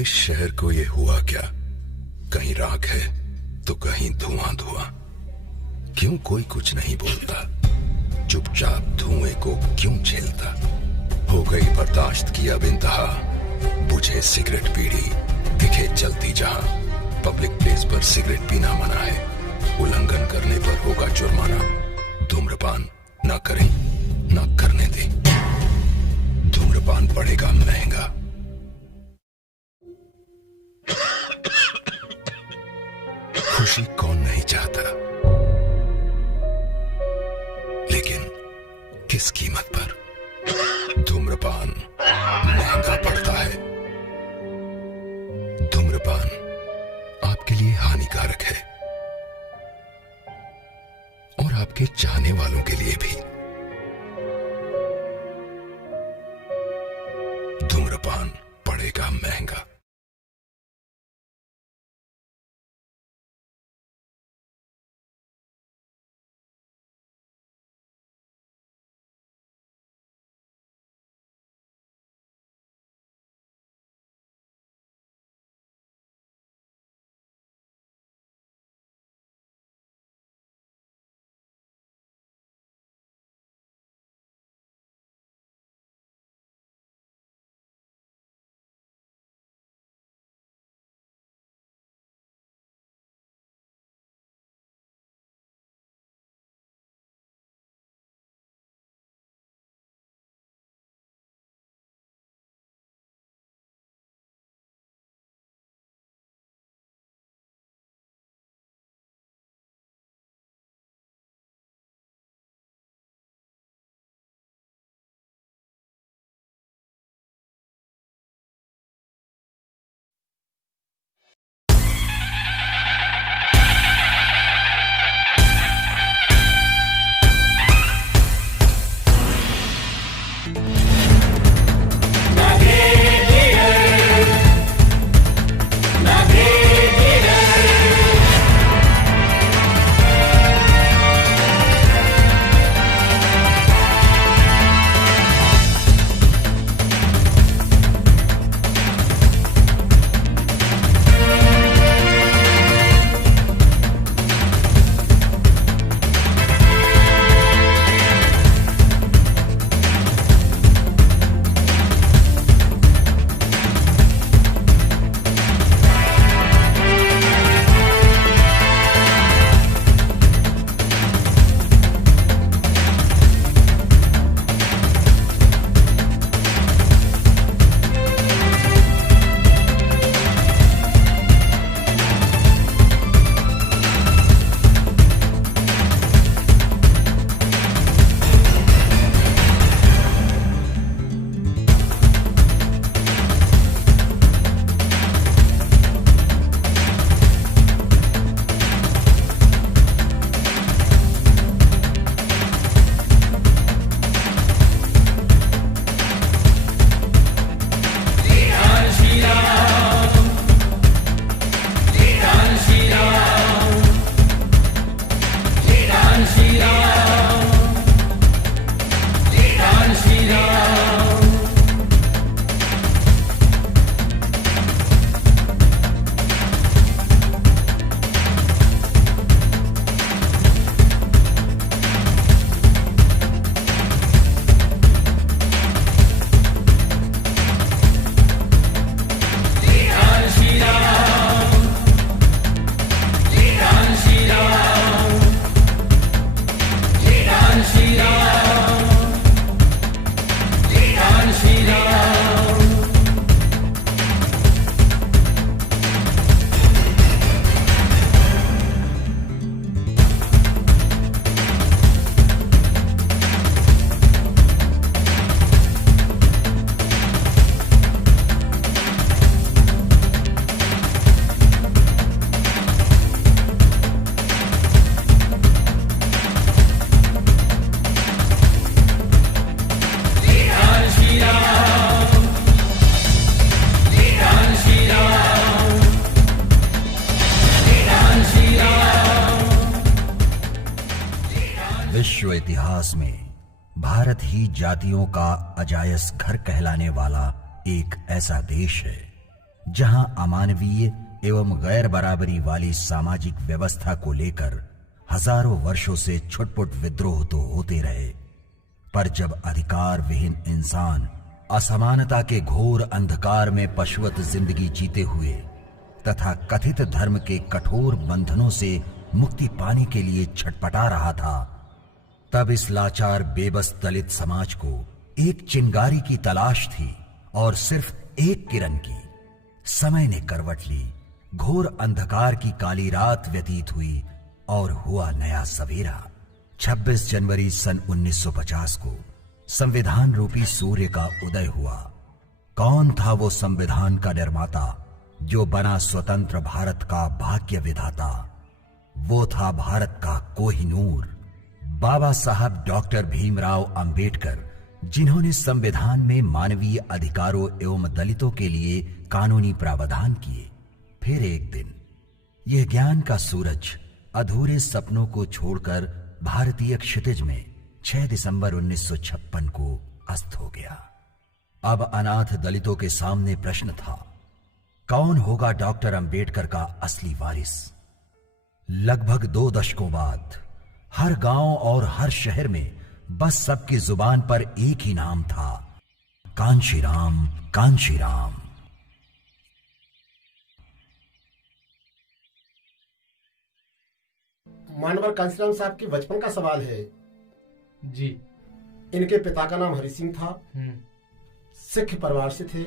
इस शहर को ये हुआ क्या? कहीं राख है तो कहीं धुआं धुआं। क्यों कोई कुछ नहीं बोलता? चुपचाप धुएं को क्यों झेलता? हो गई बर्दाश्त की अब इंतहा। बुझे सिगरेट बीड़ी दिखे चलती जहां। पब्लिक प्लेस पर सिगरेट पीना मना है। उल्लंघन करने पर होगा जुर्माना। धूम्रपान ना करें ना करने दें। धूम्रपान पड़ेगा महंगा। खुशी कौन नहीं चाहता, लेकिन किस कीमत पर? धूम्रपान महंगा पड़ता है। धूम्रपान आपके लिए हानिकारक है और आपके चाहने वालों के लिए भी। धूम्रपान पड़ेगा महंगा। विश्व इतिहास में भारत ही जातियों का अजायस घर कहलाने वाला एक ऐसा देश है जहां अमानवीय एवं गैर बराबरी वाली सामाजिक व्यवस्था को लेकर हजारों वर्षों से छुटपुट विद्रोह तो होते रहे, पर जब अधिकार विहीन इंसान असमानता के घोर अंधकार में पशुवत जिंदगी जीते हुए तथा कथित धर्म के कठोर बंधनों से मुक्ति पाने के लिए छटपटा रहा था, तब इस लाचार बेबस दलित समाज को एक चिंगारी की तलाश थी और सिर्फ एक किरण की। समय ने करवट ली, घोर अंधकार की काली रात व्यतीत हुई और हुआ नया सवेरा। 26 जनवरी सन 1950 को संविधान रूपी सूर्य का उदय हुआ। कौन था वो संविधान का निर्माता जो बना स्वतंत्र भारत का भाग्य विधाता? वो था भारत का कोहिनूर, बाबा साहब डॉक्टर भीमराव अंबेडकर, जिन्होंने संविधान में मानवीय अधिकारों एवं दलितों के लिए कानूनी प्रावधान किए। फिर एक दिन यह ज्ञान का सूरज अधूरे सपनों को छोड़कर भारतीय क्षितिज में 6 दिसंबर 1956 को अस्त हो गया। अब अनाथ दलितों के सामने प्रश्न था, कौन होगा डॉक्टर अंबेडकर का असली वारिस? लगभग 2 दशकों बाद हर गांव और हर शहर में बस सबकी जुबान पर एक ही नाम था, कांशीराम, कांशीराम। मानवर कांशीराम साहब के बचपन का सवाल है जी। इनके पिता का नाम हरि सिंह था, सिख परिवार से थे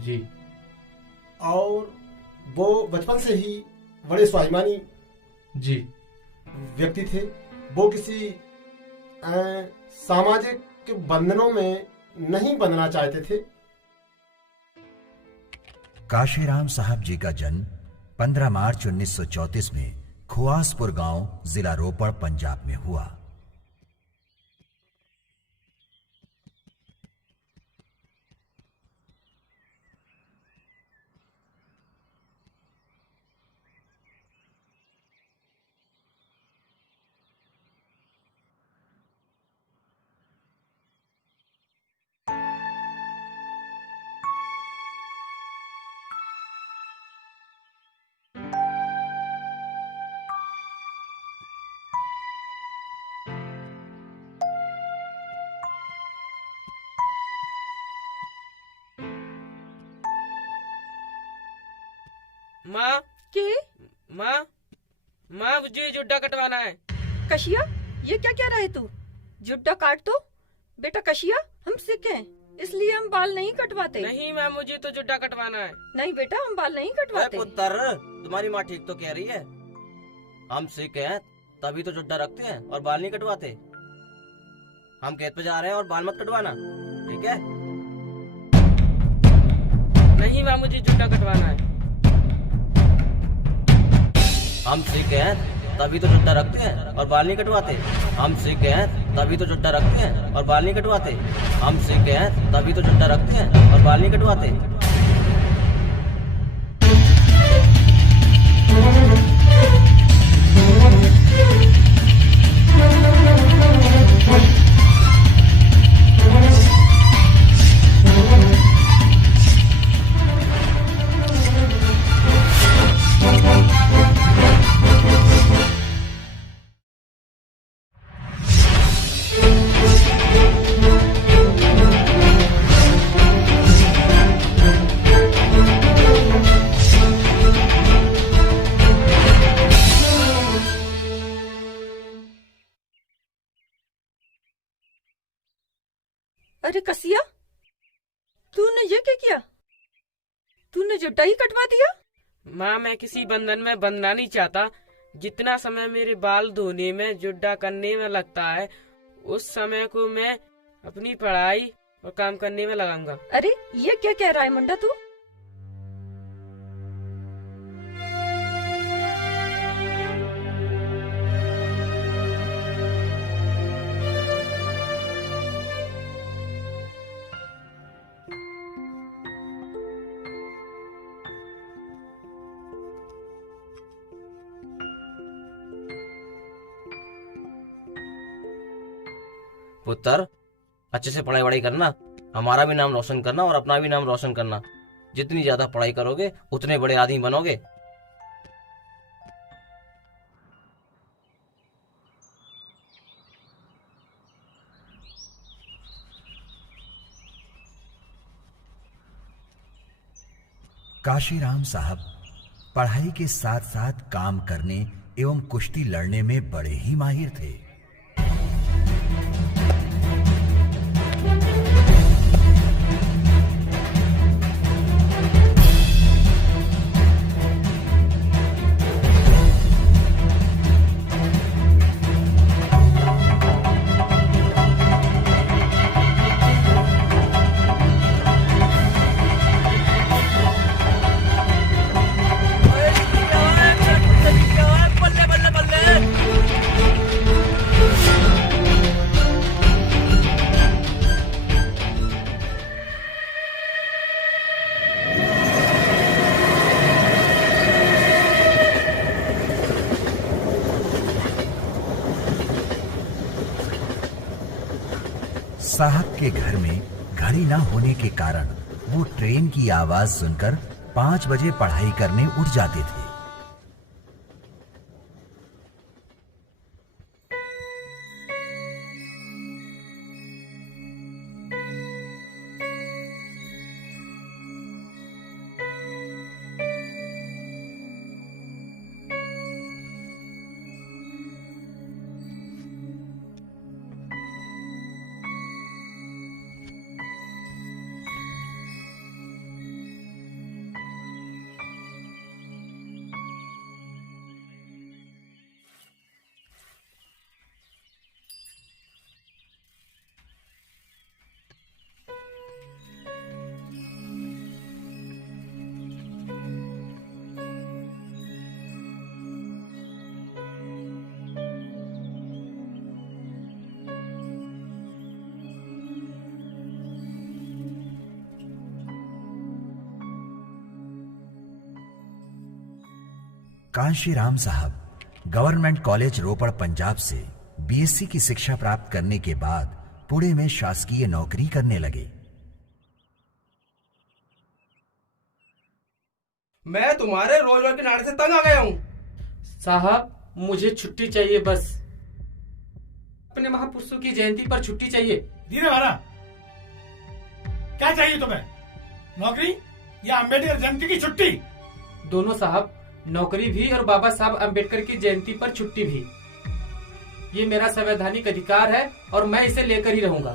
जी, और वो बचपन से ही बड़े स्वाभिमानी जी व्यक्ति थे। वो किसी सामाजिक बंधनों में नहीं बंधना चाहते थे। काशीराम साहब जी का जन्म 15 मार्च 1934 में खुआसपुर गांव, जिला रोपड़, पंजाब में हुआ। माँ के माँ माँ मुझे जुड्डा कटवाना है। कशिया, ये क्या कह रहा है तू? जुड्डा काट दो बेटा। कशिया, हम सिख हैं इसलिए हम बाल नहीं कटवाते। नहीं माँ, मुझे तो जुड्डा कटवाना है। नहीं बेटा, हम बाल नहीं कटवाते। पुत्र, तुम्हारी माँ ठीक तो कह रही है। हम सिख हैं तभी तो जुड्डा रखते हैं और बाल नहीं कटवाते। हम खेत पे जा रहे हैं और बाल मत कटवाना, ठीक है? नहीं माँ, मुझे जुड्डा कटवाना है। हम सिख हैं तभी तो जुड्डा रखते हैं और बाल नहीं कटवाते। हम सिख हैं तभी तो जुड्डा रखते हैं और बाल नहीं कटवाते। हम सिख हैं तभी तो जुड्डा रखते हैं और बाल नहीं कटवाते। अरे कसिया, तूने ये क्या किया? तूने जुड्डा ही कटवा दिया? माँ, मैं किसी बंधन में बंधना नहीं चाहता। जितना समय मेरे बाल धोने में, जुड्डा करने में लगता है, उस समय को मैं अपनी पढ़ाई और काम करने में लगाऊंगा। अरे ये क्या कह रहा है मुंडा तू? पुत्र, अच्छे से पढ़ाई वढ़ाई करना, हमारा भी नाम रोशन करना और अपना भी नाम रोशन करना। जितनी ज्यादा पढ़ाई करोगे उतने बड़े आदमी बनोगे। काशीराम साहब पढ़ाई के साथ साथ काम करने एवं कुश्ती लड़ने में बड़े ही माहिर थे। साहब के घर में घड़ी ना होने के कारण वो ट्रेन की आवाज सुनकर 5 बजे पढ़ाई करने उठ जाते थे। कांशीराम साहब गवर्नमेंट कॉलेज रोपड़ पंजाब से बीएससी की शिक्षा प्राप्त करने के बाद पुणे में शासकीय नौकरी करने लगे। मैं तुम्हारे रोजगार के नारे से तंग आ गया हूँ। साहब मुझे छुट्टी चाहिए, बस अपने महापुरुषों की जयंती पर छुट्टी चाहिए। धीरे भाना, क्या चाहिए तुम्हें? नौकरी या अम्बेडकर जयंती की छुट्टी? दोनों साहब, नौकरी भी और बाबा साहब अम्बेडकर की जयंती पर छुट्टी भी। ये मेरा संवैधानिक अधिकार है और मैं इसे लेकर ही रहूंगा।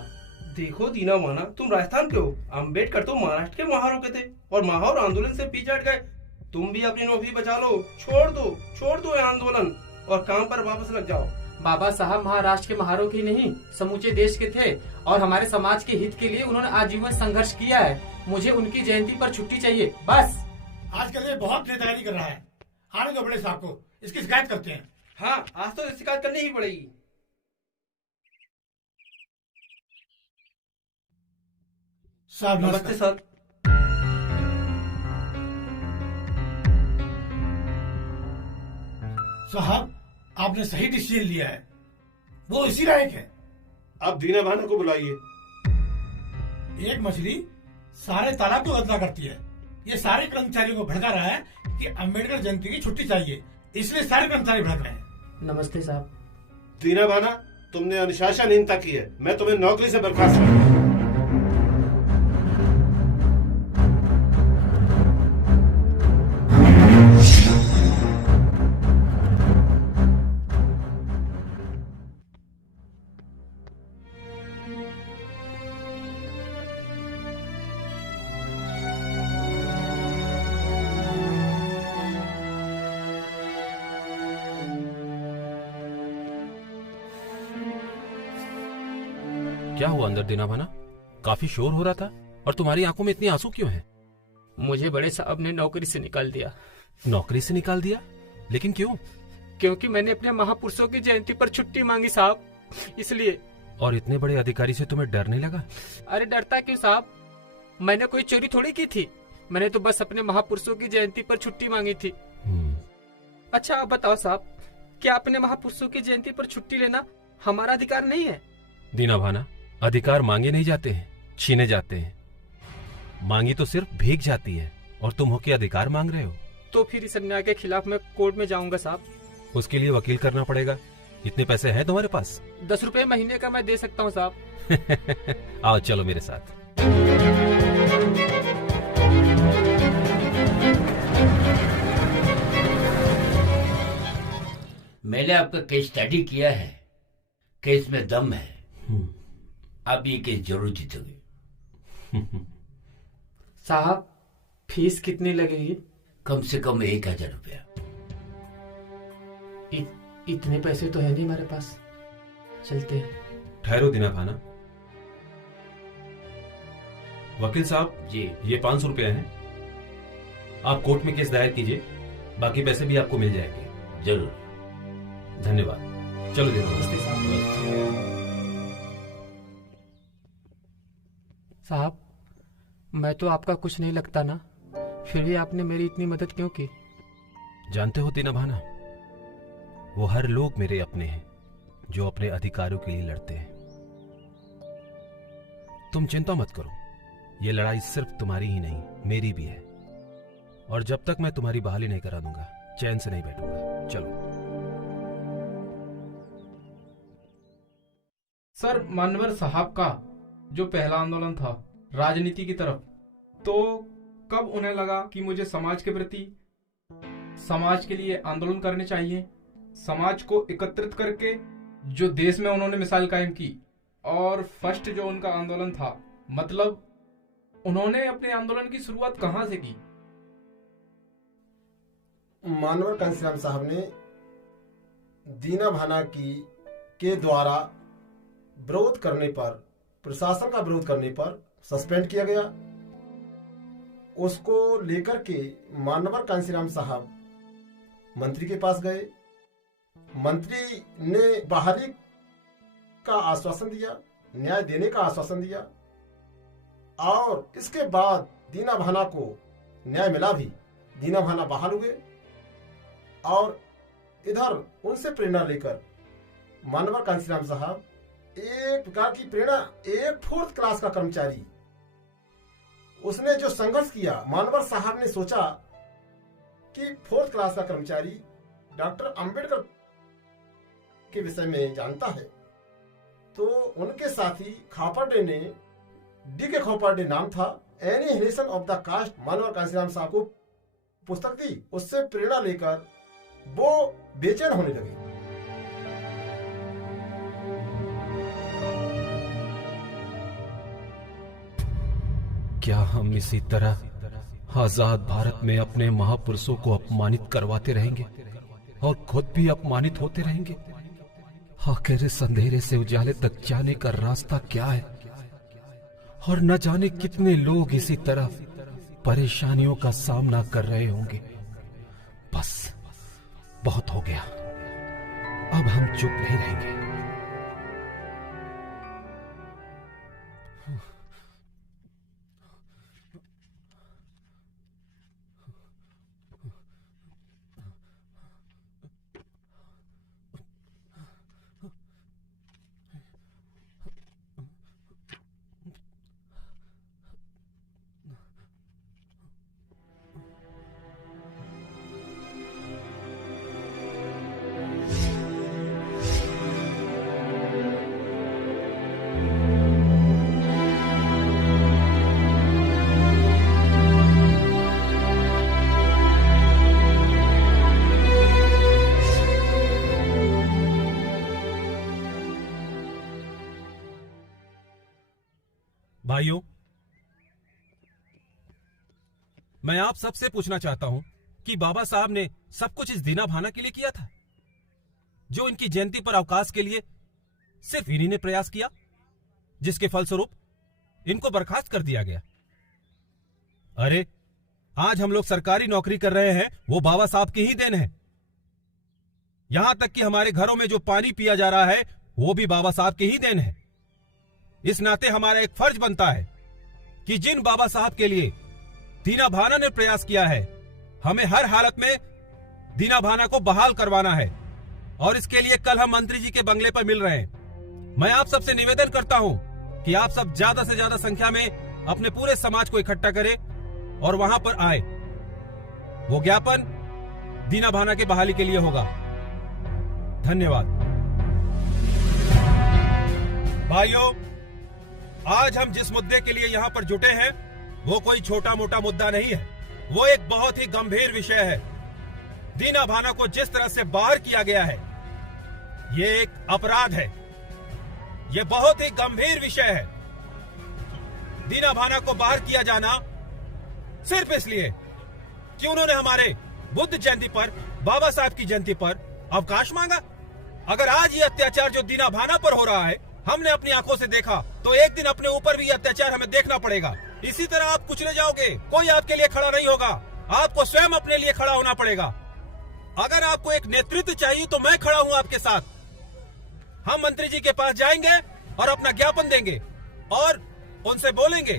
देखो दीना माना, तुम राजस्थान के हो, अम्बेडकर तो महाराष्ट्र के महारों के थे और महार आंदोलन से पीछे हट गए। तुम भी अपनी नौकरी बचा लो, छोड़ दो ये आंदोलन और काम पर वापस लग जाओ। बाबा साहब महाराष्ट्र के महारों की नहीं, समूचे देश के थे और हमारे समाज के हित के लिए उन्होंने आजीवन संघर्ष किया है। मुझे उनकी जयंती पर छुट्टी चाहिए, बस। आजकल ये बहुत नेतागिरी कर रहा है। आने दो बड़े साहब को, इसकी शिकायत करते हैं। हाँ, आज तो शिकायत करनी ही पड़ेगी। साहब नमस्ते सर। साहब आपने सही डिसीजन लिया है, वो इसी लायक है। आप दीना भाना को बुलाइए। एक मछली सारे तालाब को गंदा करती है। ये सारे कर्मचारियों को भड़का रहा है कि अम्बेडकर जयंती की छुट्टी चाहिए, इसलिए सारे कर्मचारी भड़क रहे हैं। नमस्ते साहब। दीना भाना, तुमने अनुशासनहीनता की है। मैं तुम्हें नौकरी से बर्खास्त करूंगा। क्या हुआ अंदर दीना भाना? काफी शोर हो रहा था और तुम्हारी आंखों में इतनी आंसू क्यों हैं? मुझे बड़े साहब ने नौकरी से निकाल दिया। नौकरी से निकाल दिया? लेकिन क्यों? क्योंकि मैंने अपने महापुरुषों की जयंती पर छुट्टी मांगी साहब, इसलिए। और इतने बड़े अधिकारी से तुम्हें डर नहीं लगा? अरे डरता क्यों साहब, मैंने कोई चोरी थोड़ी की थी। मैंने तो बस अपने महापुरुषों की जयंती पर छुट्टी मांगी थी। अच्छा आप बताओ साहब, क्या अपने महापुरुषों की जयंती पर छुट्टी लेना हमारा अधिकार नहीं है? दीना भाना, अधिकार मांगे नहीं जाते हैं, छीने जाते हैं। मांगी तो सिर्फ भीख जाती है और तुम हो के अधिकार मांग रहे हो। तो फिर इस अन्याय के खिलाफ मैं कोर्ट में जाऊंगा साहब। उसके लिए वकील करना पड़ेगा। इतने पैसे हैं तुम्हारे पास? 10 रुपए महीने का मैं दे सकता हूँ साहब। आओ चलो मेरे साथ। मैंने आपका केस स्टडी किया है, केस में दम है। आप ये केस जरूर जीतोगे। साहब फीस कितनी लगेगी? कम से कम 1000 रुपया। इतने पैसे तो है नहीं हमारे पास, चलते हैं। ठहरो दीना भाना। वकील साहब जी, ये 500 रुपया है। आप कोर्ट में केस दायर कीजिए, बाकी पैसे भी आपको मिल जाएंगे। जरूर। धन्यवाद। चलो दीना। नमस्ते साहब, मैं तो आपका कुछ नहीं लगता ना, फिर भी आपने मेरी इतनी मदद क्यों की? जानते हो दीना भाना, वो हर लोग मेरे अपने हैं जो अपने अधिकारों के लिए लड़ते हैं। तुम चिंता मत करो, ये लड़ाई सिर्फ तुम्हारी ही नहीं मेरी भी है, और जब तक मैं तुम्हारी बहाली नहीं करा दूंगा चैन से नहीं बैठूंगा। चलो। सर, मानवर साहब का जो पहला आंदोलन था राजनीति की तरफ, तो कब उन्हें लगा कि मुझे समाज के प्रति, समाज के लिए आंदोलन करने चाहिए, समाज को एकत्रित करके जो देश में उन्होंने मिसाल कायम की, और फर्स्ट जो उनका आंदोलन था, मतलब उन्होंने अपने आंदोलन की शुरुआत कहां से की? मानवर कांसीराम साहब ने दीना भाना के द्वारा विरोध करने पर, प्रशासन का विरोध करने पर सस्पेंड किया गया। उसको लेकर के मानवर कांसीराम साहब मंत्री के पास गए। मंत्री ने बहाली का आश्वासन दिया, न्याय देने का आश्वासन दिया, और इसके बाद दीना भाना को न्याय मिला भी। दीना भाना बहाल हुए, और इधर उनसे प्रेरणा लेकर मानवर कांसीराम साहब एक प्रकार की प्रेरणा, एक 4th क्लास का कर्मचारी, उसने जो संघर्ष किया, मानवर साहब ने सोचा कि 4th क्लास का कर्मचारी डॉक्टर अंबेडकर के विषय में जानता है, तो उनके साथी खापर्डे ने, डी.के. खापर्डे नाम था, एनिहिलेशन ऑफ द कास्ट, मानवर कांसीराम साहब को पुस्तक दी। उससे प्रेरणा लेकर वो बेचैन होने लगे। क्या हम इसी तरह आजाद भारत में अपने महापुरुषों को अपमानित करवाते रहेंगे और खुद भी अपमानित होते रहेंगे? आखिर इस अंधेरे से उजाले तक जाने का रास्ता क्या है? और न जाने कितने लोग इसी तरह परेशानियों का सामना कर रहे होंगे। बस बहुत हो गया, अब हम चुप नहीं रहेंगे। भाइयों, मैं आप सबसे पूछना चाहता हूं कि बाबा साहब ने सब कुछ इस दीना भाना के लिए किया था, जो इनकी जयंती पर अवकाश के लिए सिर्फ इन्हीं ने प्रयास किया, जिसके फलस्वरूप इनको बर्खास्त कर दिया गया। अरे आज हम लोग सरकारी नौकरी कर रहे हैं, वो बाबा साहब की ही देन है। यहां तक कि हमारे घरों में जो पानी पिया जा रहा है वो भी बाबा साहब की ही देन है। इस नाते हमारा एक फर्ज बनता है कि जिन बाबा साहब के लिए दीना भाना ने प्रयास किया है, हमें हर हालत में दीना भाना को बहाल करवाना है, और इसके लिए कल हम मंत्री जी के बंगले पर मिल रहे हैं। मैं आप सबसे निवेदन करता हूं कि आप सब ज्यादा से ज्यादा संख्या में अपने पूरे समाज को इकट्ठा करे और वहां पर आए। वो ज्ञापन दीना भाना की बहाली के लिए होगा। धन्यवाद। भाइयों, आज हम जिस मुद्दे के लिए यहाँ पर जुटे हैं वो कोई छोटा मोटा मुद्दा नहीं है, वो एक बहुत ही गंभीर विषय है। दीना भाना को जिस तरह से बाहर किया गया है ये एक अपराध है, ये बहुत ही गंभीर विषय है। दीना भाना को बाहर किया जाना सिर्फ इसलिए कि उन्होंने हमारे बुद्ध जयंती पर, बाबा साहब की जयंती पर अवकाश मांगा। अगर आज ये अत्याचार जो दीना भाना पर हो रहा है हमने अपनी आंखों से देखा, तो एक दिन अपने ऊपर भी ये अत्याचार हमें देखना पड़ेगा। इसी तरह आप कुचले जाओगे, कोई आपके लिए खड़ा नहीं होगा, आपको स्वयं अपने लिए खड़ा होना पड़ेगा। अगर आपको एक नेतृत्व चाहिए तो मैं खड़ा हूं आपके साथ। हम मंत्री जी के पास जाएंगे और अपना ज्ञापन देंगे और उनसे बोलेंगे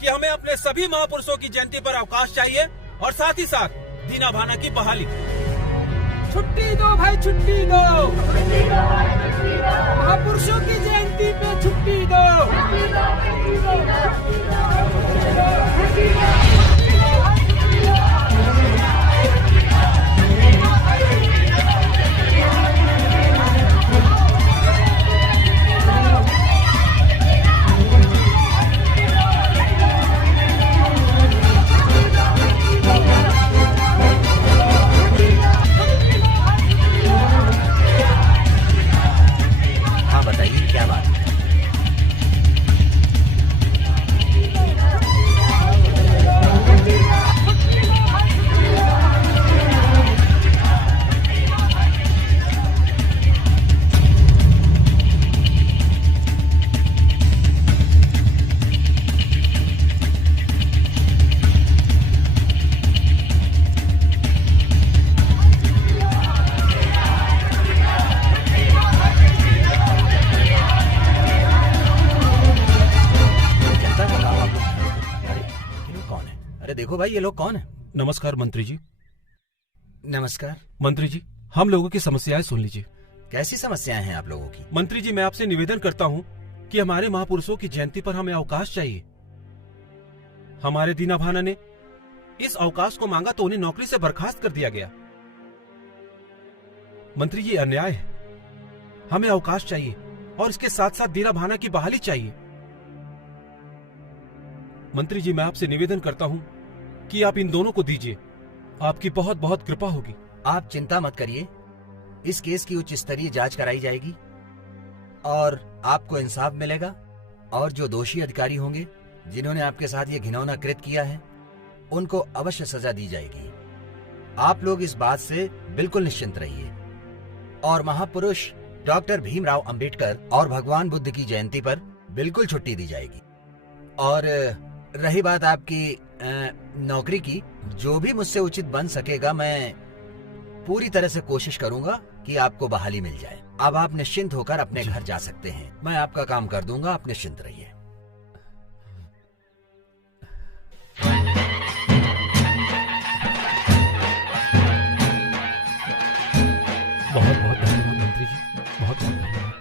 कि हमें अपने सभी महापुरुषों की जयंती पर अवकाश चाहिए और साथ ही साथ दीना भाना की बहाली। छुट्टी दो भाई, छुट्टी दो। महापुरुषों की जयंती पे छुट्टी दो। हाँ बताइए क्या बात है? देखो भाई ये लोग कौन है? नमस्कार मंत्री जी। नमस्कार मंत्री जी, हम लोगों की समस्याएं सुन लीजिए। कैसी समस्याएं हैं आप लोगों की? मंत्री जी, मैं आपसे निवेदन करता हूं कि हमारे महापुरुषों की जयंती पर हमें अवकाश चाहिए। हमारे दीना भाना ने इस अवकाश को मांगा तो उन्हें नौकरी से बर्खास्त कर दिया गया। मंत्री जी, अन्याय है। हमें अवकाश चाहिए और इसके साथ साथ दीना भाना की बहाली चाहिए। मंत्री जी, मैं आपसे निवेदन करता हूं कि आप इन दोनों को दीजिए, आपकी बहुत बहुत कृपा होगी। आप चिंता मत करिए, इस केस की उच्च स्तरीय जांच कराई जाएगी और आपको इंसाफ मिलेगा और जो दोषी अधिकारी होंगे जिन्होंने आपके साथ ये घिनौना कृत्य किया है उनको अवश्य सजा दी जाएगी। आप लोग इस बात से बिल्कुल निश्चिंत रहिए। और महापुरुष डॉक्टर भीमराव अंबेडकर और भगवान बुद्ध की जयंती पर बिल्कुल छुट्टी दी जाएगी। और रही बात आपकी नौकरी की, जो भी मुझसे उचित बन सकेगा मैं पूरी तरह से कोशिश करूंगा कि आपको बहाली मिल जाए। अब आप निश्चिंत होकर अपने घर जा सकते हैं। मैं आपका काम कर दूंगा, आप निश्चिंत रहिए। बहुत बहुत धन्यवाद मंत्री जी, बहुत बहुत धन्यवाद।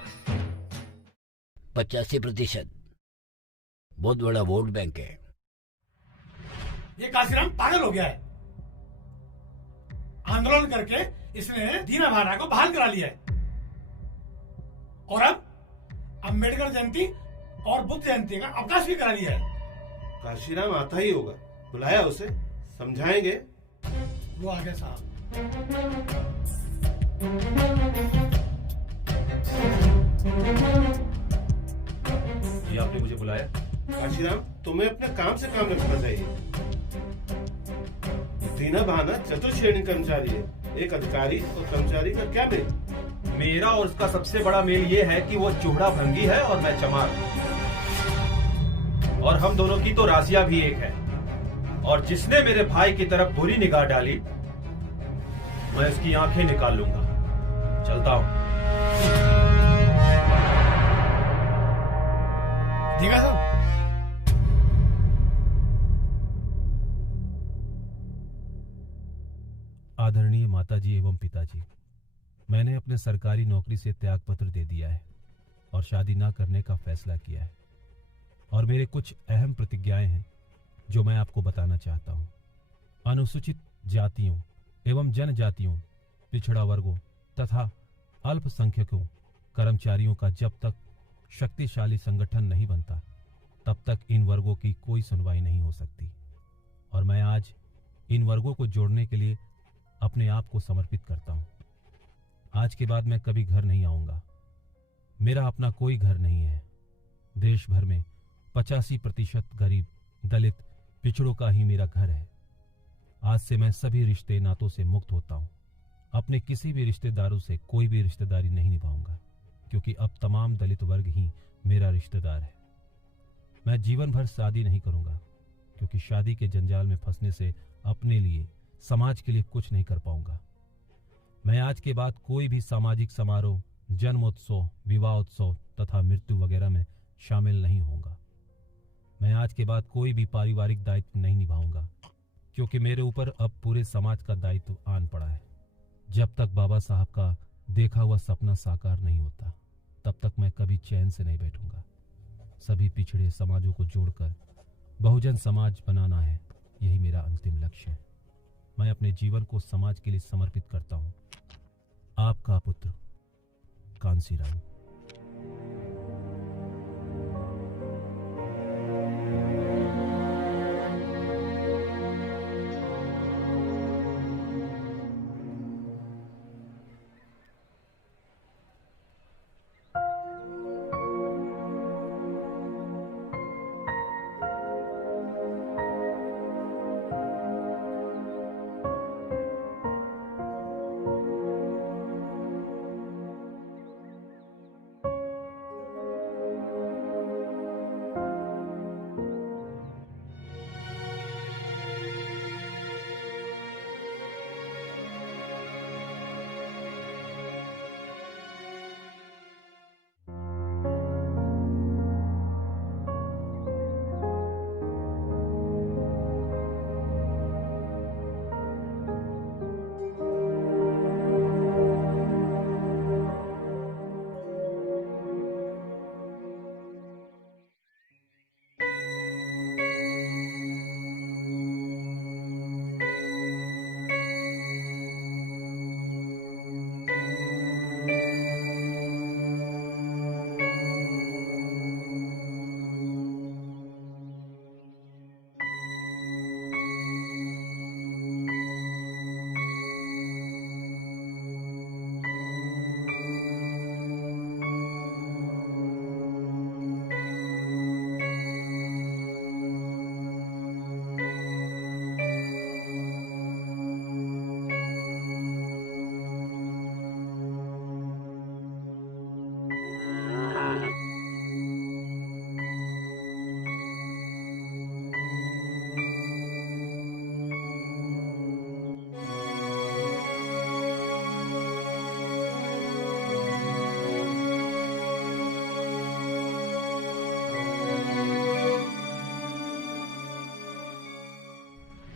85% बहुत बड़ा वोट बैंक है। ये काशीराम पागल हो गया है। आंदोलन करके इसने दीना भाना को बहाल करा लिया है और अब अंबेडकर जयंती और बुद्ध जयंती का अवकाश भी करा लिया है। काशीराम आता ही होगा, बुलाया उसे, समझाएंगे। वो आ गया साहब। ये आपने मुझे बुलाया? काशीराम, तुम्हें अपने काम से काम रखना चाहिए। दीना भाना चतुर्श्रेणी कर्मचारी है, एक अधिकारी और कर्मचारी का क्या मेल? मेरा और उसका सबसे बड़ा मेल ये है कि वो चूड़ा भंगी है और मैं चमार, और हम दोनों की तो राजिया भी एक है। और जिसने मेरे भाई की तरफ बुरी निगाह डाली मैं उसकी आंखें निकाल लूंगा। चलता हूं। देखा साहब, आदरणीय माताजी एवं पिताजी, मैंने अपने सरकारी नौकरी से त्याग पत्र दे दिया है और शादी ना करने का फैसला किया है। और मेरे कुछ अहम प्रतिज्ञाएं हैं जो मैं आपको बताना चाहता हूं। अनुसूचित जातियों एवं जनजातियों, पिछड़ा वर्गों तथा अल्पसंख्यकों कर्मचारियों का जब तक शक्तिशाली संगठन नहीं बनता तब तक इन वर्गों की कोई सुनवाई नहीं हो सकती। और मैं आज इन वर्गों को जोड़ने के लिए अपने आप को समर्पित करता हूं। आज के बाद मैं कभी घर नहीं आऊंगा। मेरा अपना कोई घर नहीं है। देश भर में 85% गरीब, दलित, पिछड़ों का ही मेरा घर है। आज से मैं सभी रिश्ते नातों से मुक्त होता हूं। अपने किसी भी रिश्तेदारों से कोई भी रिश्तेदारी नहीं निभाऊंगा, क्योंकि अब तमाम दलित वर्ग ही मेरा रिश्तेदार है। मैं जीवन भर शादी नहीं करूंगा, क्योंकि शादी के जंजाल में फंसने से अपने लिए, समाज के लिए कुछ नहीं कर पाऊंगा। मैं आज के बाद कोई भी सामाजिक समारोह, जन्मोत्सव, विवाहोत्सव तथा मृत्यु वगैरह में शामिल नहीं होऊंगा। मैं आज के बाद कोई भी पारिवारिक दायित्व नहीं निभाऊंगा, क्योंकि मेरे ऊपर अब पूरे समाज का दायित्व आन पड़ा है। जब तक बाबा साहब का देखा हुआ सपना साकार नहीं होता, तब तक मैं कभी चैन से नहीं बैठूंगा। सभी पिछड़े समाजों को जोड़कर बहुजन समाज बनाना है, यही मेरा अंतिम लक्ष्य है। मैं अपने जीवन को समाज के लिए समर्पित करता हूं। आपका पुत्र कांसीराम।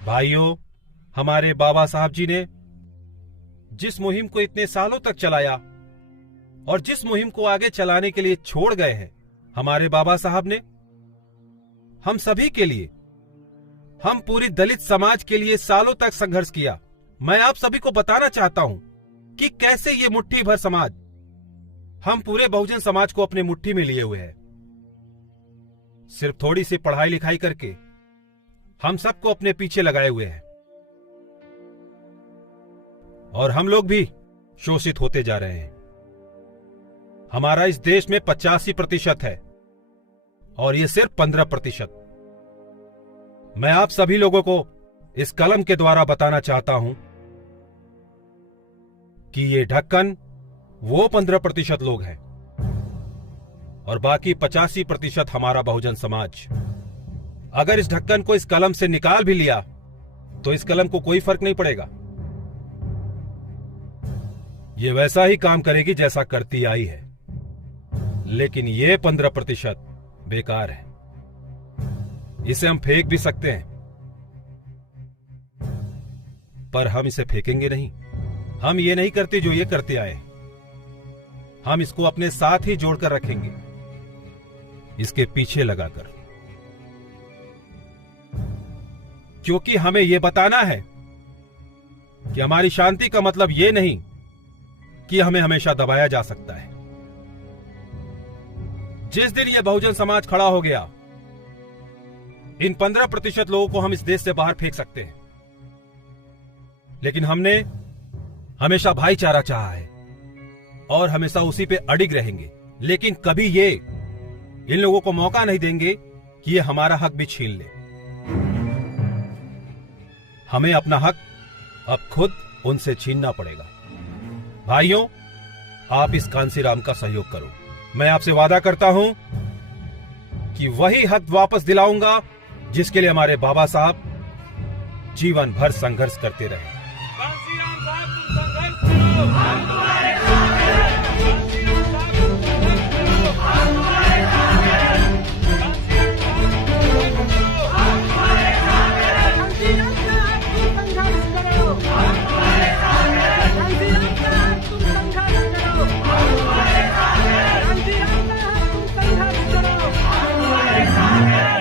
भाइयों, हमारे बाबा साहब जी ने जिस मुहिम को इतने सालों तक चलाया और जिस मुहिम को आगे चलाने के लिए छोड़ गए हैं, हमारे बाबा साहब ने हम सभी के लिए, हम पूरी दलित समाज के लिए सालों तक संघर्ष किया। मैं आप सभी को बताना चाहता हूं कि कैसे ये मुट्ठी भर समाज, हम पूरे बहुजन समाज को अपने मुट्ठी में लिए हुए हैं। सिर्फ थोड़ी सी पढ़ाई लिखाई करके हम सबको अपने पीछे लगाए हुए हैं और हम लोग भी शोषित होते जा रहे हैं। हमारा इस देश में 85% है और ये सिर्फ 15%। मैं आप सभी लोगों को इस कलम के द्वारा बताना चाहता हूं कि ये ढक्कन वो 15% लोग हैं और बाकी 85% हमारा बहुजन समाज। अगर इस ढक्कन को इस कलम से निकाल भी लिया तो इस कलम को कोई फर्क नहीं पड़ेगा। ये वैसा ही काम करेगी जैसा करती आई है, लेकिन ये 15% बेकार है। इसे हम फेंक भी सकते हैं, पर हम इसे फेंकेंगे नहीं। हम ये नहीं करते जो ये करते आए। हम इसको अपने साथ ही जोड़कर रखेंगे, इसके पीछे लगाकर। क्योंकि हमें यह बताना है कि हमारी शांति का मतलब यह नहीं कि हमें हमेशा दबाया जा सकता है। जिस दिन यह बहुजन समाज खड़ा हो गया, इन 15% लोगों को हम इस देश से बाहर फेंक सकते हैं, लेकिन हमने हमेशा भाईचारा चाहा है और हमेशा उसी पे अडिग रहेंगे। लेकिन कभी ये इन लोगों को मौका नहीं देंगे कि ये हमारा हक भी छीन ले। हमें अपना हक अब खुद उनसे छीनना पड़ेगा। भाइयों, आप इस कांसीराम का सहयोग करो। मैं आपसे वादा करता हूं कि वही हक वापस दिलाऊंगा जिसके लिए हमारे बाबा साहब जीवन भर संघर्ष करते रहे। कांसीराम साहब, तुम संघर्ष करो। हम तुम्हारे साथ हैं। कांसीराम साहब, तुम संघर्ष करो। हम तुम्हारे साथ हैं। कांसीराम साहब, तुम संघर्ष करो। हम तुम्हारे साथ हैं। कांसीराम साहब, तुम संघर्ष करो। हम तुम्हारे साथ हैं। कांसीराम साहब, तुम संघर्ष करो। हम तुम्हारे साथ हैं। कांसीराम साहब, तुम संघर्ष करो। हम तुम्हारे साथ हैं।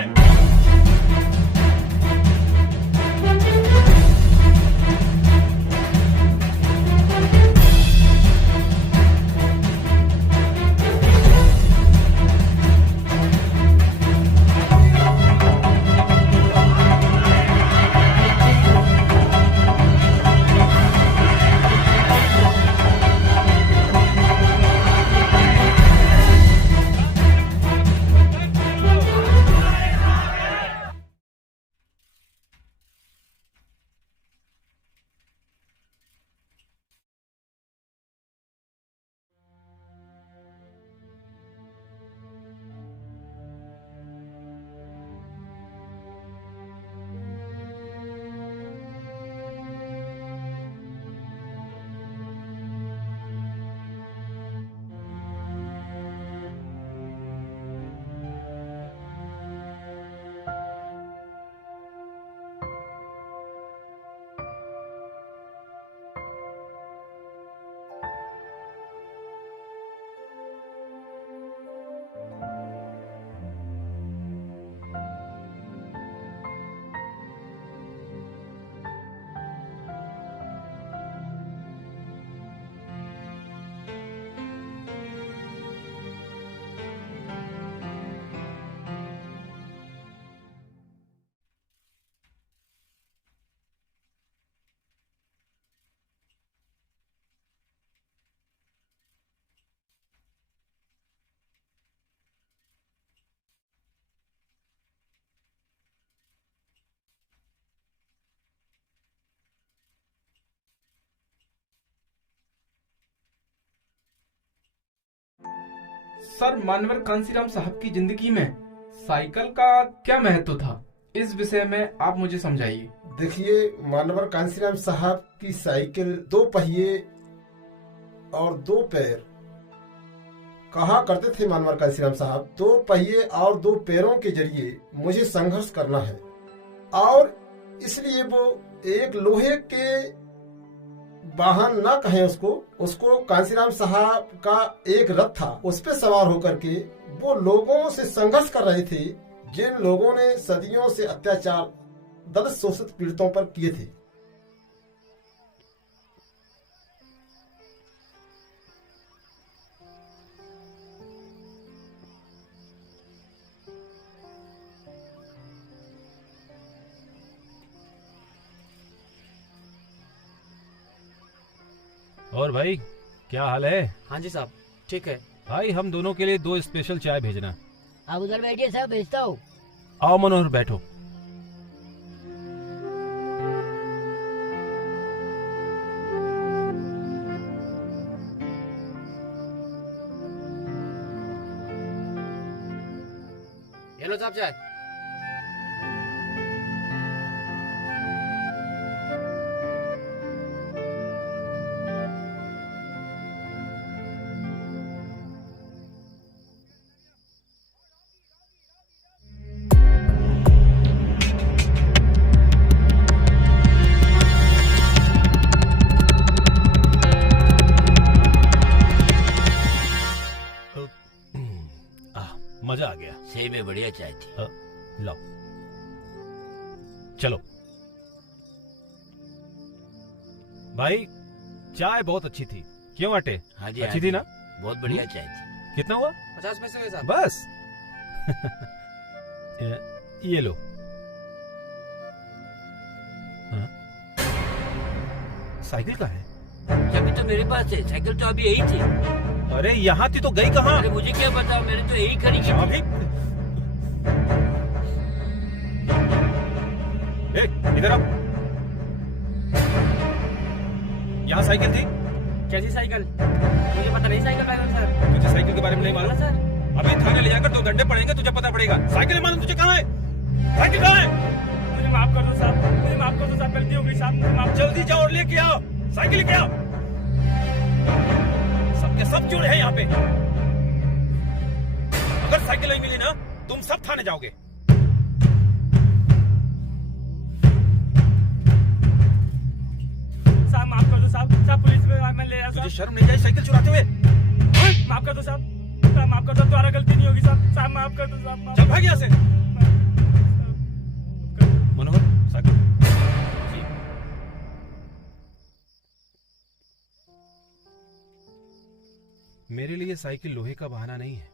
सर, मानवर कांसीराम साहब की जिंदगी में साइकिल का क्या महत्व था, इस विषय में आप मुझे समझाइए। देखिए, मानवर कांसीराम साहब की साइकिल 2 पहिए और 2 पैर कहा करते थे। मानवर कांसीराम साहब 2 पहिए और 2 पैरों के जरिए मुझे संघर्ष करना है, और इसलिए वो एक लोहे के वाहन ना कहें उसको कांसीराम साहब का एक रथ था, उस पे सवार होकर के वो लोगों से संघर्ष कर रहे थे जिन लोगों ने सदियों से अत्याचार दलित शोषित पीड़ितों पर किए थे। और भाई, क्या हाल है? हाँ जी साहब, ठीक है। भाई, हम दोनों के लिए 2 स्पेशल चाय भेजना। आप उधर बैठिए साहब, भेजता हूँ। आओ मनोहर, बैठो। ये लो साहब चाय। मजा आ गया। सही में बढ़िया चाय थी। लाओ, चलो। भाई चाय बहुत अच्छी थी, क्यों अटे? हाँ जी, अच्छी हाँ थी जी। ना? बहुत बढ़िया चाय थी। कितना हुआ? 50 पैसे हुए साहब। बस ये लो। हाँ? साइकिल कहाँ है? चाबी तो मेरे पास है, साइकिल तो अभी यही थी। अरे यहाँ थी तो गई कहाँ? अरे मुझे क्या पता, मैंने तो यही खड़ी की थी। अभी इधर आओ। यहाँ साइकिल थी? कैसी साइकिल? मुझे पता नहीं साइकिल ड्राइवर सर। तुझे साइकिल के बारे में नहीं मालूम? सर अभी थाने ले जाकर 2 घंटे पड़ेंगे, तुझे पता पड़ेगा। साइकिल मालूम तुझे कहाँ है? साइकिल कहाँ है? मुझे माफ कर दो साहब, मुझे माफ कर दो साहब, गलती हो गई साहब, मुझे माफ। जल्दी जाओ और लेके आओ, साइकिल लेके आओ। सबके सब जुड़े हैं यहाँ पे। अगर साइकिल नहीं मिली ना, तुम सब थाने जाओगे। साहब माफ कर दो साहब, साहब पुलिस में मैं ले आया साहब। तुझे शर्म नहीं आई साइकिल चुराते हुए? माफ कर दो साहब, साहब माफ कर दो, दोबारा गलती नहीं होगी साहब, साहब माफ कर दो साहब। चल भाग यहाँ से। मनोहर साइकिल। मेरे लिए साइकिल लोहे का बहाना नहीं है,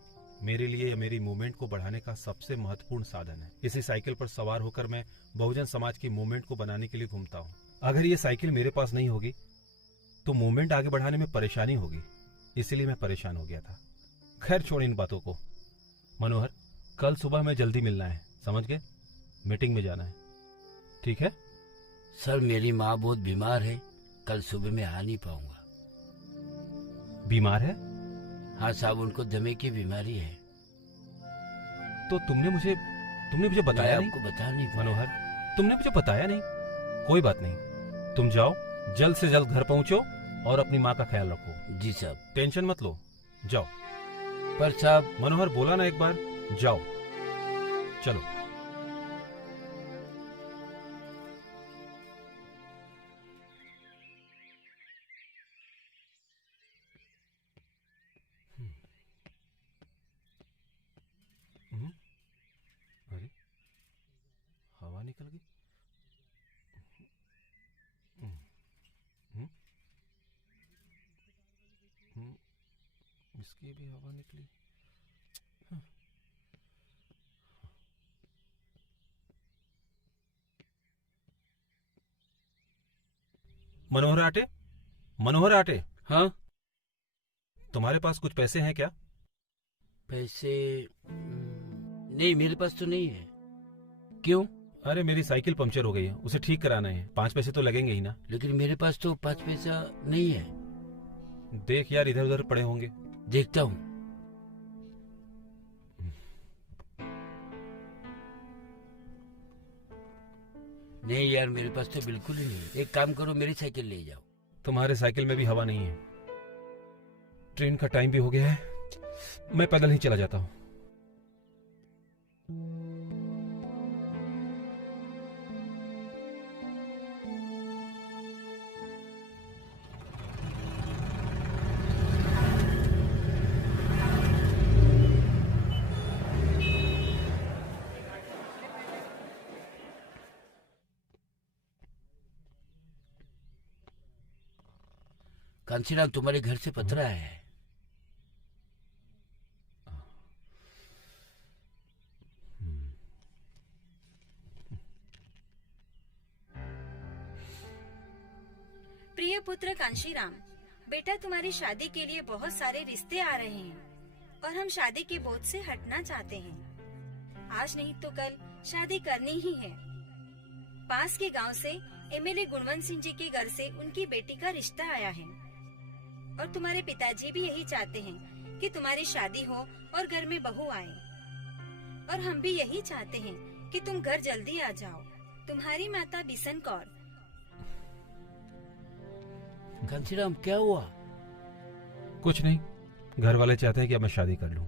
मेरे लिए मेरी मूवमेंट को बढ़ाने का सबसे महत्वपूर्ण साधन है। इसी साइकिल पर सवार होकर मैं बहुजन समाज की मूवमेंट को बनाने के लिए घूमता हूँ। अगर ये साइकिल मेरे पास नहीं होगी तो मूवमेंट आगे बढ़ाने में परेशानी होगी, इसलिए मैं परेशान हो गया था। खैर छोड़ इन बातों को। मनोहर, कल सुबह में जल्दी मिलना है, समझ गए? मीटिंग में जाना है, ठीक है? सर मेरी माँ बहुत बीमार है, कल सुबह मैं आ नहीं पाऊंगा। बीमार है? हाँ साहब, उनको दमे की बीमारी है। तो तुमने मुझे बताया नहीं? आपको बता नहीं पाया। मनोहर, तुमने मुझे बताया नहीं। कोई बात नहीं, तुम जाओ, जल्द से जल्द घर पहुंचो और अपनी माँ का ख्याल रखो। जी साहब। टेंशन मत लो, जाओ। पर साहब, मनोहर बोला ना एक बार, जाओ। चलो। अरे हवा निकल गई। इसकी भी हवा निकली। मनोहर आटे, मनोहर आटे। हाँ? तुम्हारे पास कुछ पैसे हैं क्या? पैसे नहीं, मेरे पास तो नहीं है। क्यों? अरे मेरी साइकिल पंक्चर हो गई है, उसे ठीक कराना है, 5 पैसे तो लगेंगे ही ना। लेकिन मेरे पास तो 5 पैसा नहीं है। देख यार, इधर उधर पड़े होंगे। देखता हूँ। नहीं यार, मेरे पास तो बिल्कुल ही नहीं है। एक काम करो, मेरी साइकिल ले जाओ। तुम्हारे साइकिल में भी हवा नहीं है। ट्रेन का टाइम भी हो गया है, मैं पैदल ही चला जाता हूँ। कांसीराम, तुम्हारे घर से पत्र आया है। प्रिय पुत्र कांशीराम, बेटा तुम्हारी शादी के लिए बहुत सारे रिश्ते आ रहे हैं और हम शादी के बोझ से हटना चाहते हैं। आज नहीं तो कल शादी करनी ही है। पास के गांव से एमएलए गुणवंत सिंह जी के घर से उनकी बेटी का रिश्ता आया है और तुम्हारे पिताजी भी यही चाहते हैं कि तुम्हारी शादी हो और घर में बहू आए, और हम भी यही चाहते हैं कि तुम घर जल्दी आ जाओ। तुम्हारी माता बिशन कौर। कांसीराम, क्या हुआ? कुछ नहीं, घर वाले चाहते हैं कि अब मैं शादी कर लूं।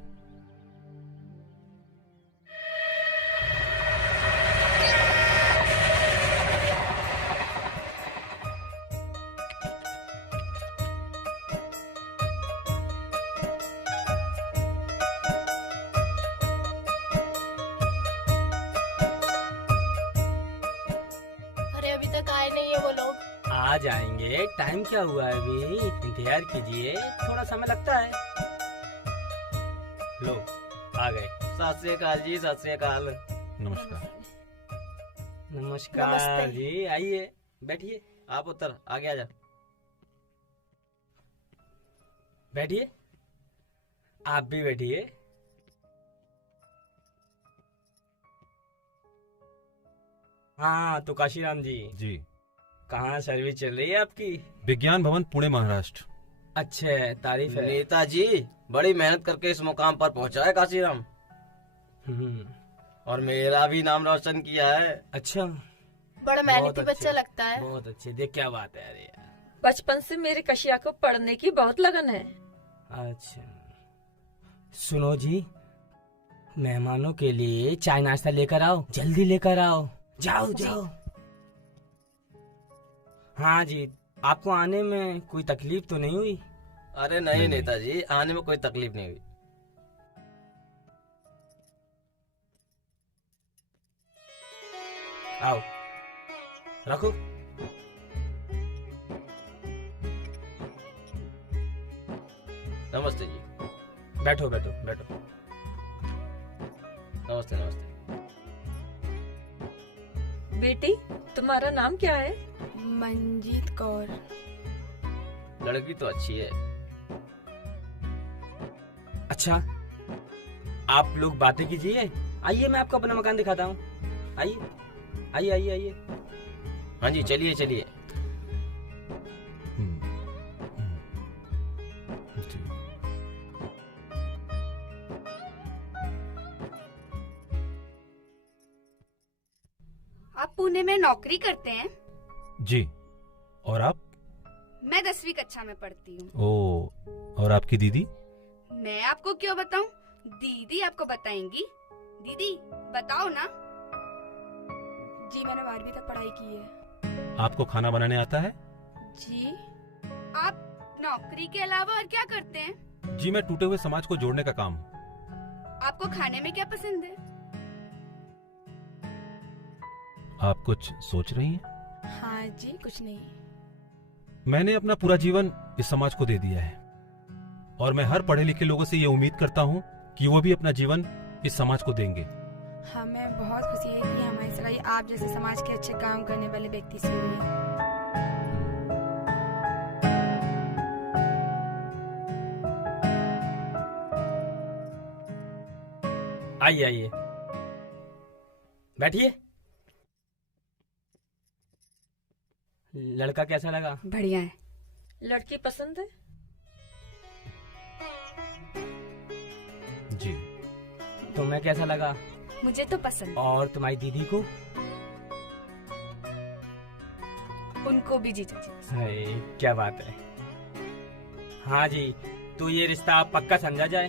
अरे अभी तक आए नहीं है वो लोग। आ आ जाएंगे, टाइम क्या हुआ है अभी, इंतजार कीजिए, थोड़ा समय लगता है। लो आ गए। सत श्री अकाल जी, सत श्री अकाल। नमस्कार। नमस्कार नमस्ते। जी, आइए बैठिए। आप उत्तर आगे आ जा। बैठिए, आप भी बैठिए। हाँ तो काशीराम जी, जी, कहाँ सर्विस चल रही है आपकी? विज्ञान भवन पुणे महाराष्ट्र। अच्छे, तारीफ है। नेताजी बड़ी मेहनत करके इस मुकाम पर पहुंचा है काशीराम, और मेरा भी नाम रोशन किया है। अच्छा, बड़ा मेहनती बहुत बच्चा अच्छे, लगता है। बहुत अच्छे। देख क्या बात है। अरे यार, बचपन से मेरे कशिया को पढ़ने की बहुत लगन है। अच्छा सुनो जी, मेहमानों के लिए चाय नाश्ता लेकर आओ, जल्दी लेकर आओ। जाओ जाओ। हाँ जी, आपको आने में कोई तकलीफ तो नहीं हुई? अरे नहीं नेताजी, आने में कोई तकलीफ नहीं हुई। आओ, रखो। नमस्ते जी। बैठो बैठो बैठो। नमस्ते नमस्ते। बेटी, तुम्हारा नाम क्या है? मंजीत कौर। लड़की तो अच्छी है। अच्छा, आप लोग बातें कीजिए, आइए मैं आपको अपना मकान दिखाता हूँ। आइए आइए आइए आइए। हाँ जी, चलिए चलिए। आप पुणे में नौकरी करते हैं? जी, और आप? मैं 10वीं कक्षा में पढ़ती हूँ। ओ, और आपकी दीदी? मैं आपको क्यों बताऊं? दीदी आपको बताएंगी। दीदी बताओ ना। जी मैंने 12वीं तक पढ़ाई की है। आपको खाना बनाने आता है? जी। आप नौकरी के अलावा और क्या करते हैं? जी, मैं टूटे हुए समाज को जोड़ने का काम। आपको खाने में क्या पसंद है? आप कुछ सोच रही हैं? हाँ जी, कुछ नहीं। मैंने अपना पूरा जीवन इस समाज को दे दिया है, और मैं हर पढ़े लिखे लोगों से ये उम्मीद करता हूँ कि वो भी अपना जीवन इस समाज को देंगे। हमें बहुत खुशी है कि हमारी सगाई आप जैसे समाज के अच्छे काम करने वाले व्यक्ति से हुई है। आइए आइए, बैठिए। लड़का कैसा लगा? बढ़िया है। लड़की पसंद है? जी। तुम्हें कैसा लगा? मुझे तो पसंद। और तुम्हारी दीदी को? उनको भी जीजा जी। हाय, क्या बात है। हाँ जी, तो ये रिश्ता पक्का समझा जाए?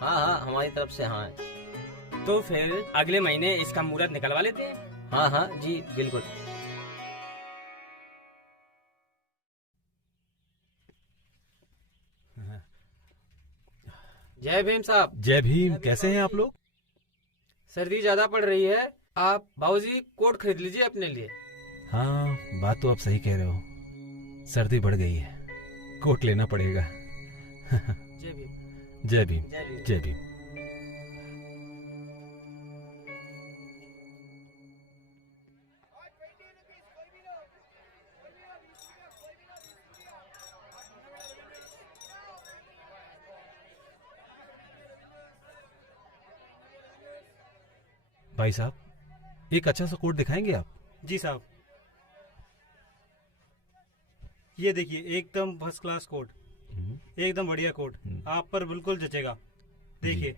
हाँ हाँ, हमारी तरफ से हाँ है। तो फिर अगले महीने इसका मुहूर्त निकलवा लेते हैं। हाँ हाँ जी, बिल्कुल। जय भीम साहब। जय भीम। कैसे हैं आप लोग? सर्दी ज्यादा पड़ रही है, आप बाबूजी कोट खरीद लीजिए अपने लिए। हाँ, बात तो आप सही कह रहे हो, सर्दी बढ़ गई है, कोट लेना पड़ेगा। जय भीम। जय भीम। जय भीम। भाई साहब, एक अच्छा सा कोट दिखाएंगे आप? जी साहब, ये देखिए, एकदम फर्स्ट क्लास कोट, एकदम बढ़िया कोट, आप पर बिल्कुल जचेगा। देखिए।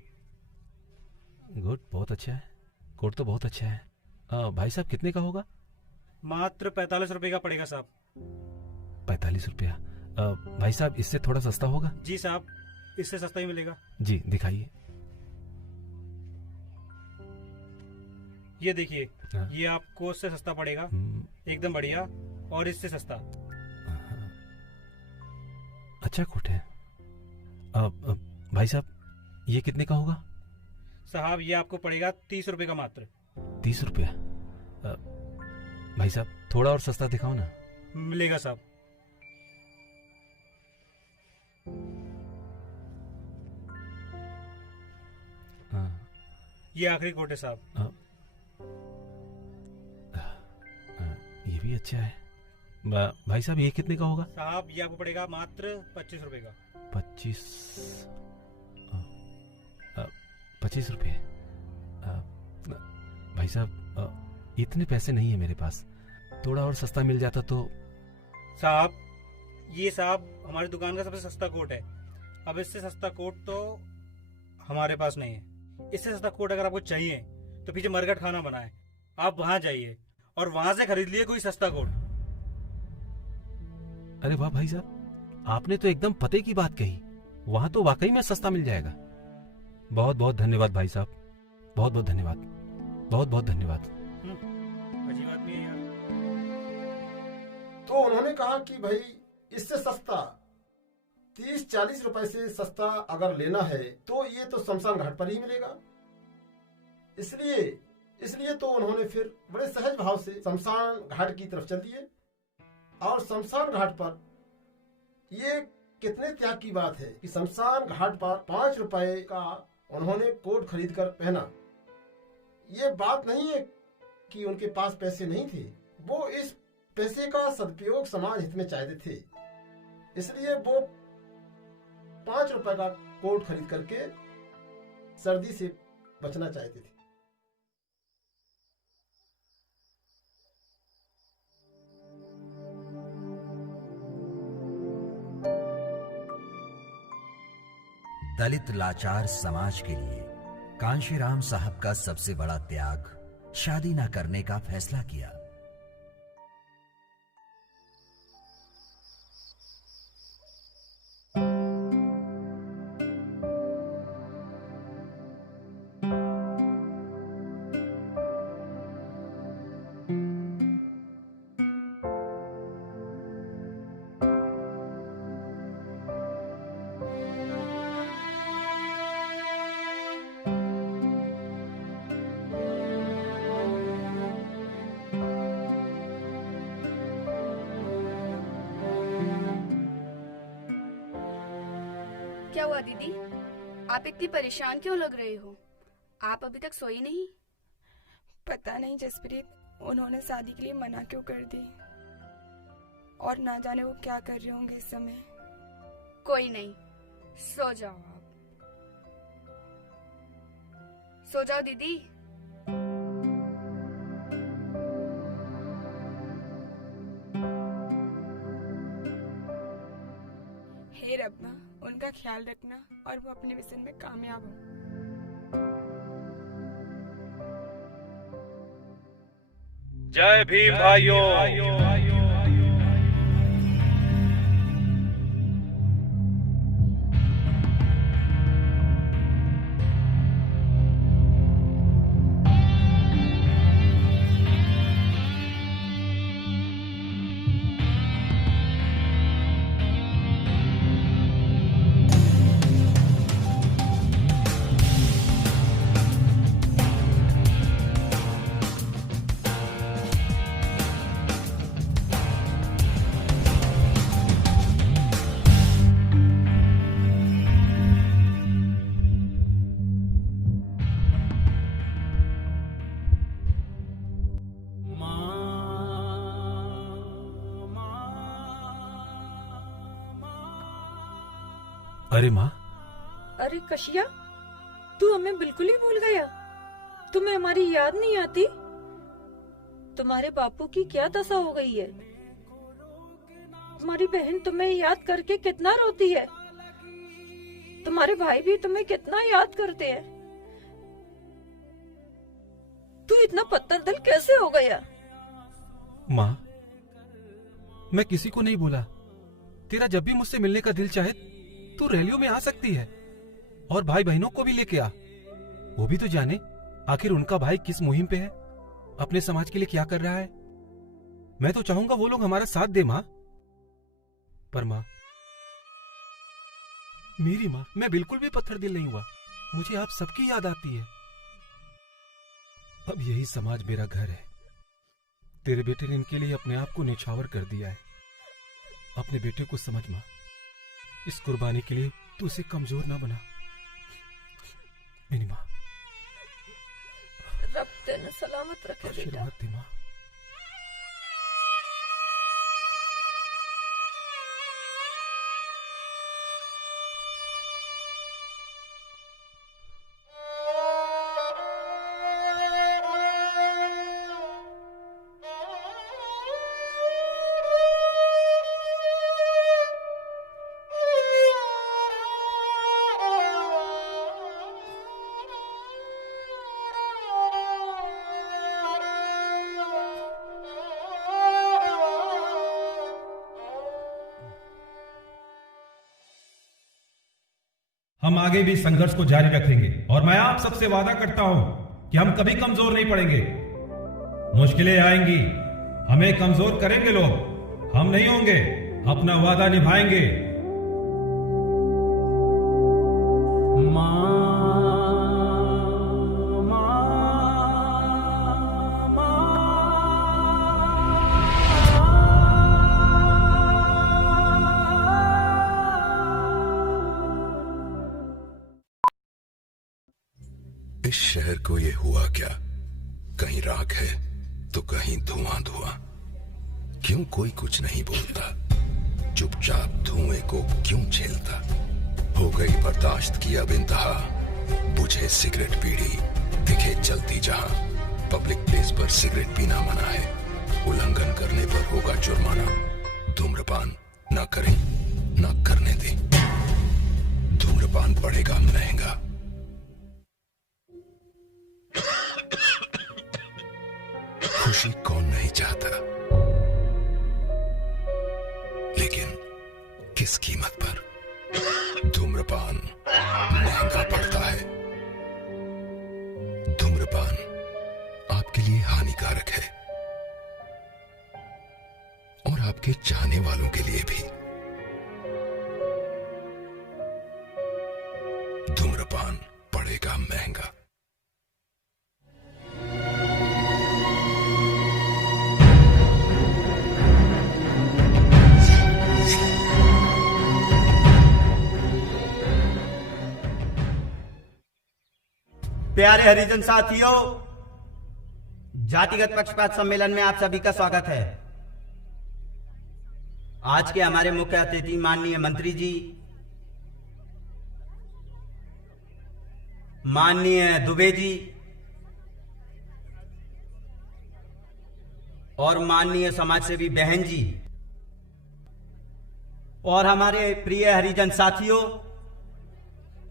गुड, बहुत अच्छा है, कोट तो बहुत अच्छा है। भाई साहब, कितने का होगा? मात्र 45 रुपए का पड़ेगा साहब। 45 रुपया? भाई साहब, इससे थोड़ा सस्ता होगा? जी साहब, इससे सस्ता ही मिलेगा। जी, दिखाइए। ये देखिए, ये आपको इससे सस्ता पड़ेगा, एकदम बढ़िया, और इससे सस्ता। अच्छा कोट है। भाई साहब, ये कितने का होगा? साहब, ये आपको पड़ेगा 30 रुपए का मात्र। 30 रुपया? भाई साहब, थोड़ा और सस्ता दिखाओ ना। मिलेगा साहब। ये आखिरी कोट है साहब। ये भी अच्छा है। भाई साहब ये कितने का होगा? साहब ये आपको पड़ेगा मात्र 25 रुपए का। 25 रुपये। भाई साहब इतने पैसे नहीं है मेरे पास, थोड़ा और सस्ता मिल जाता तो। साहब ये साहब हमारी दुकान का सबसे सस्ता कोट है। अब इससे सस्ता कोट तो हमारे पास नहीं है। इससे सस्ता कोट अगर आपको चाहिए तो पीछे मरघट खाना बना है, आप वहां जाइए और वहां से खरीद लिए कोई सस्ता कोट। अरे वाह भाई साहब, आपने तो एकदम पते की बात कही। वहां तो वाकई में सस्ता मिल जाएगा। बहुत बहुत धन्यवाद भाई साहब, बहुत बहुत धन्यवाद, बहुत बहुत धन्यवाद। अजीब आदमी है यार। तो उन्होंने कहा कि भाई इससे सस्ता 30-40 रुपए से सस्ता अगर लेना है तो ये तो शमशान घाट पर ही मिलेगा। इसलिए तो उन्होंने फिर बड़े सहज भाव से शमशान घाट की तरफ चल दिए। और शमशान घाट पर ये कितने त्याग की बात है कि शमशान घाट पर 5 रुपए का उन्होंने कोट खरीद कर पहना। ये बात नहीं है कि उनके पास पैसे नहीं थे, वो इस पैसे का सदुपयोग समाज हित में चाहते थे। इसलिए वो 5 रुपए का कोट खरीद करके सर्दी से बचना चाहते थे। दलित लाचार समाज के लिए कांशीराम साहब का सबसे बड़ा त्याग शादी न करने का फैसला किया। क्या हुआ दीदी, आप इतनी परेशान क्यों लग रहे हो? आप अभी तक सोई नहीं? पता नहीं जसप्रीत, उन्होंने शादी के लिए मना क्यों कर दी, और ना जाने वो क्या कर रहे होंगे इस समय। कोई नहीं, सो जाओ आप, सो जाओ दीदी। हे रब्बा, उनका ख्याल रखना और वो अपने मिशन में कामयाब हो। जय भीम भाइयों। अरे माँ। अरे कशिया, तू हमें बिल्कुल ही भूल गया। तुम्हें हमारी याद नहीं आती? तुम्हारे बापू की क्या दशा हो गई है? तुम्हारी बहन तुम्हें याद करके कितना रोती है। तुम्हारे भाई भी तुम्हें कितना याद करते हैं। तू इतना पत्थर दिल कैसे हो गया? माँ, मैं किसी को नहीं बोला। तेरा जब भी मुझसे मिलने का दिल चाहे तू रैलियों में आ सकती है, और भाई बहनों को भी लेके आ। वो भी तो जाने आखिर उनका भाई किस मुहिम पे है, अपने समाज के लिए क्या कर रहा है। मैं तो चाहूंगा वो लोग हमारा साथ दे माँ। पर माँ, मेरी माँ, मैं बिल्कुल भी पत्थर दिल नहीं हुआ। मुझे आप सबकी याद आती है। अब यही समाज मेरा घर है। तेरे बेटे ने इनके लिए अपने आप को न्यौछावर कर दिया है। अपने बेटे को समझ मां, इस कुर्बानी के लिए तू उसे कमजोर ना बना। मेरी मां, रब तेने सलामत रखे बेटा। आशीर्वाद दे मां। हम आगे भी संघर्ष को जारी रखेंगे और मैं आप सबसे वादा करता हूं कि हम कभी कमजोर नहीं पड़ेंगे। मुश्किलें आएंगी, हमें कमजोर करेंगे लोग, हम नहीं होंगे, अपना वादा निभाएंगे। इस शहर को ये हुआ क्या? कहीं राख है तो कहीं धुआं धुआं। क्यों कोई कुछ नहीं बोलता? चुपचाप धुएं को क्यों झेलता? हो गई बर्दाश्त की अब इंतहा, बुझे सिगरेट बीड़ी दिखे चलती जहां। पब्लिक प्लेस पर सिगरेट पीना मना है, उल्लंघन करने पर होगा जुर्माना। धूम्रपान ना करें ना करने दें, धूम्रपान पड़ेगा महंगा। खुशी कौन नहीं चाहता, लेकिन किस कीमत पर? धूम्रपान महंगा पड़ता है। धूम्रपान आपके लिए हानिकारक है और आपके चाहने वालों के लिए भी। धूम्रपान पड़ेगा महंगा। प्यारे हरिजन साथियों, जातिगत पक्षपात सम्मेलन में आप सभी का स्वागत है। आज के हमारे मुख्य अतिथि माननीय मंत्री जी, माननीय दुबे जी और माननीय समाजसेवी बहन जी और हमारे प्रिय हरिजन साथियों,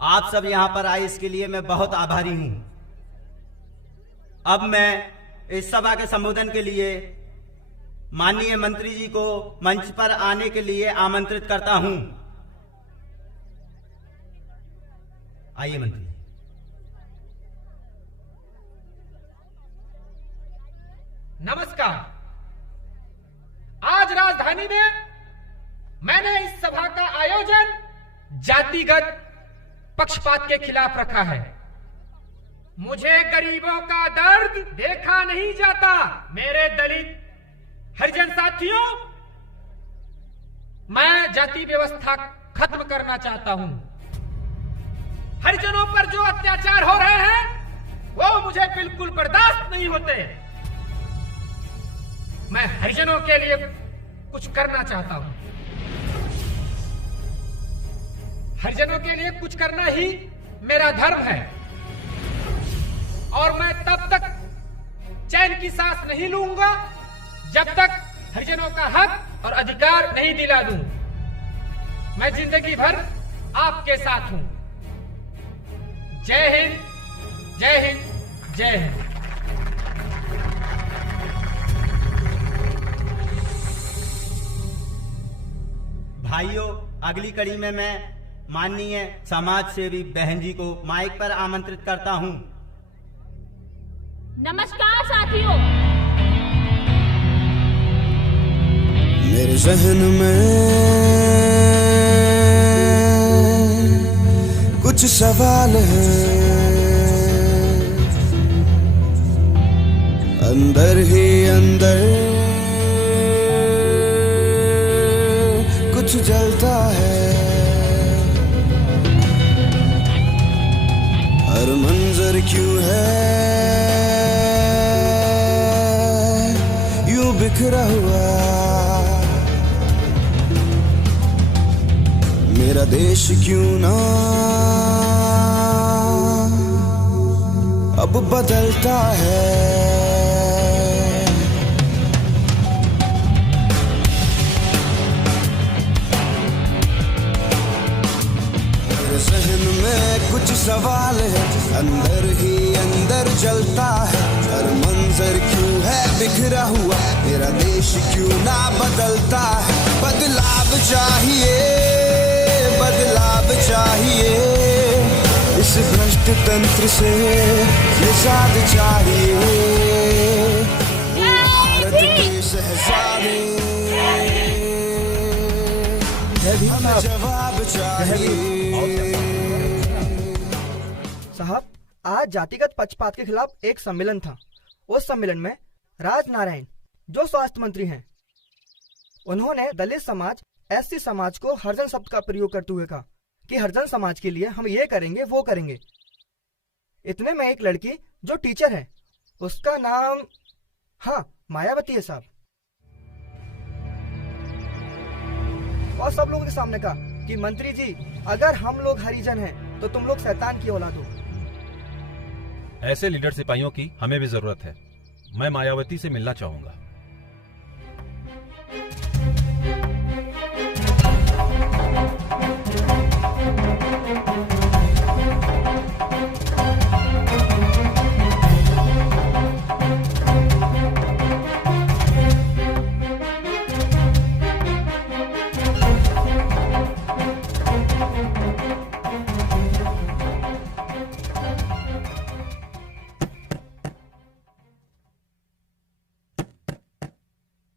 आप सब यहां पर आए इसके लिए मैं बहुत आभारी हूं। अब मैं इस सभा के संबोधन के लिए माननीय मंत्री जी को मंच पर आने के लिए आमंत्रित करता हूं। आइए मंत्री। नमस्कार। आज राजधानी में मैंने इस सभा का आयोजन जातिगत पक्षपात के खिलाफ रखा है। मुझे गरीबों का दर्द देखा नहीं जाता। मेरे दलित हरिजन साथियों, मैं जाति व्यवस्था खत्म करना चाहता हूं। हरिजनों पर जो अत्याचार हो रहे हैं वो मुझे बिल्कुल बर्दाश्त नहीं होते। मैं हरिजनों के लिए कुछ करना चाहता हूं। हरिजनों के लिए कुछ करना ही मेरा धर्म है और मैं तब तक चैन की सांस नहीं लूंगा जब तक हरिजनों का हक और अधिकार नहीं दिला दूं। मैं जिंदगी भर आपके साथ हूं। जय हिंद, जय हिंद, जय हिंद। भाइयों, अगली कड़ी में मैं माननीय समाज सेवी बहन जी को माइक पर आमंत्रित करता हूं। नमस्कार साथियों। मेरे जहन में कुछ सवाल हैं, अंदर ही अंदर कुछ जलता है, हर मंजर क्यों है यूं बिखरा हुआ, मेरा देश क्यों ना अब बदलता है। मेरे ज़हन में कुछ सवाल है, अंदर ही अंदर जलता है, हर मंजर क्यों है बिखरा हुआ, मेरा देश क्यों ना बदलता है। बदलाव चाहिए, बदलाव चाहिए, इस भ्रष्ट तंत्र से निजात चाहिए। भारत के शहजादे हमें जवाब चाहिए। साहब, आज जातिगत पक्षपात के खिलाफ एक सम्मेलन था। उस सम्मेलन में राज नारायण जो स्वास्थ्य मंत्री हैं, उन्होंने दलित समाज, एससी समाज को हरिजन शब्द का प्रयोग करते हुए कहा कि हरिजन समाज के लिए हम ये करेंगे वो करेंगे। इतने में एक लड़की जो टीचर है, उसका नाम हाँ मायावती है साहब, और सब लोगों के सामने कहा कि मंत्री जी, अगर हम लोग हरिजन हैं तो तुम लोग शैतान की औलाद हो। ऐसे लीडर सिपाहियों की हमें भी जरूरत है। मैं मायावती से मिलना चाहूंगा।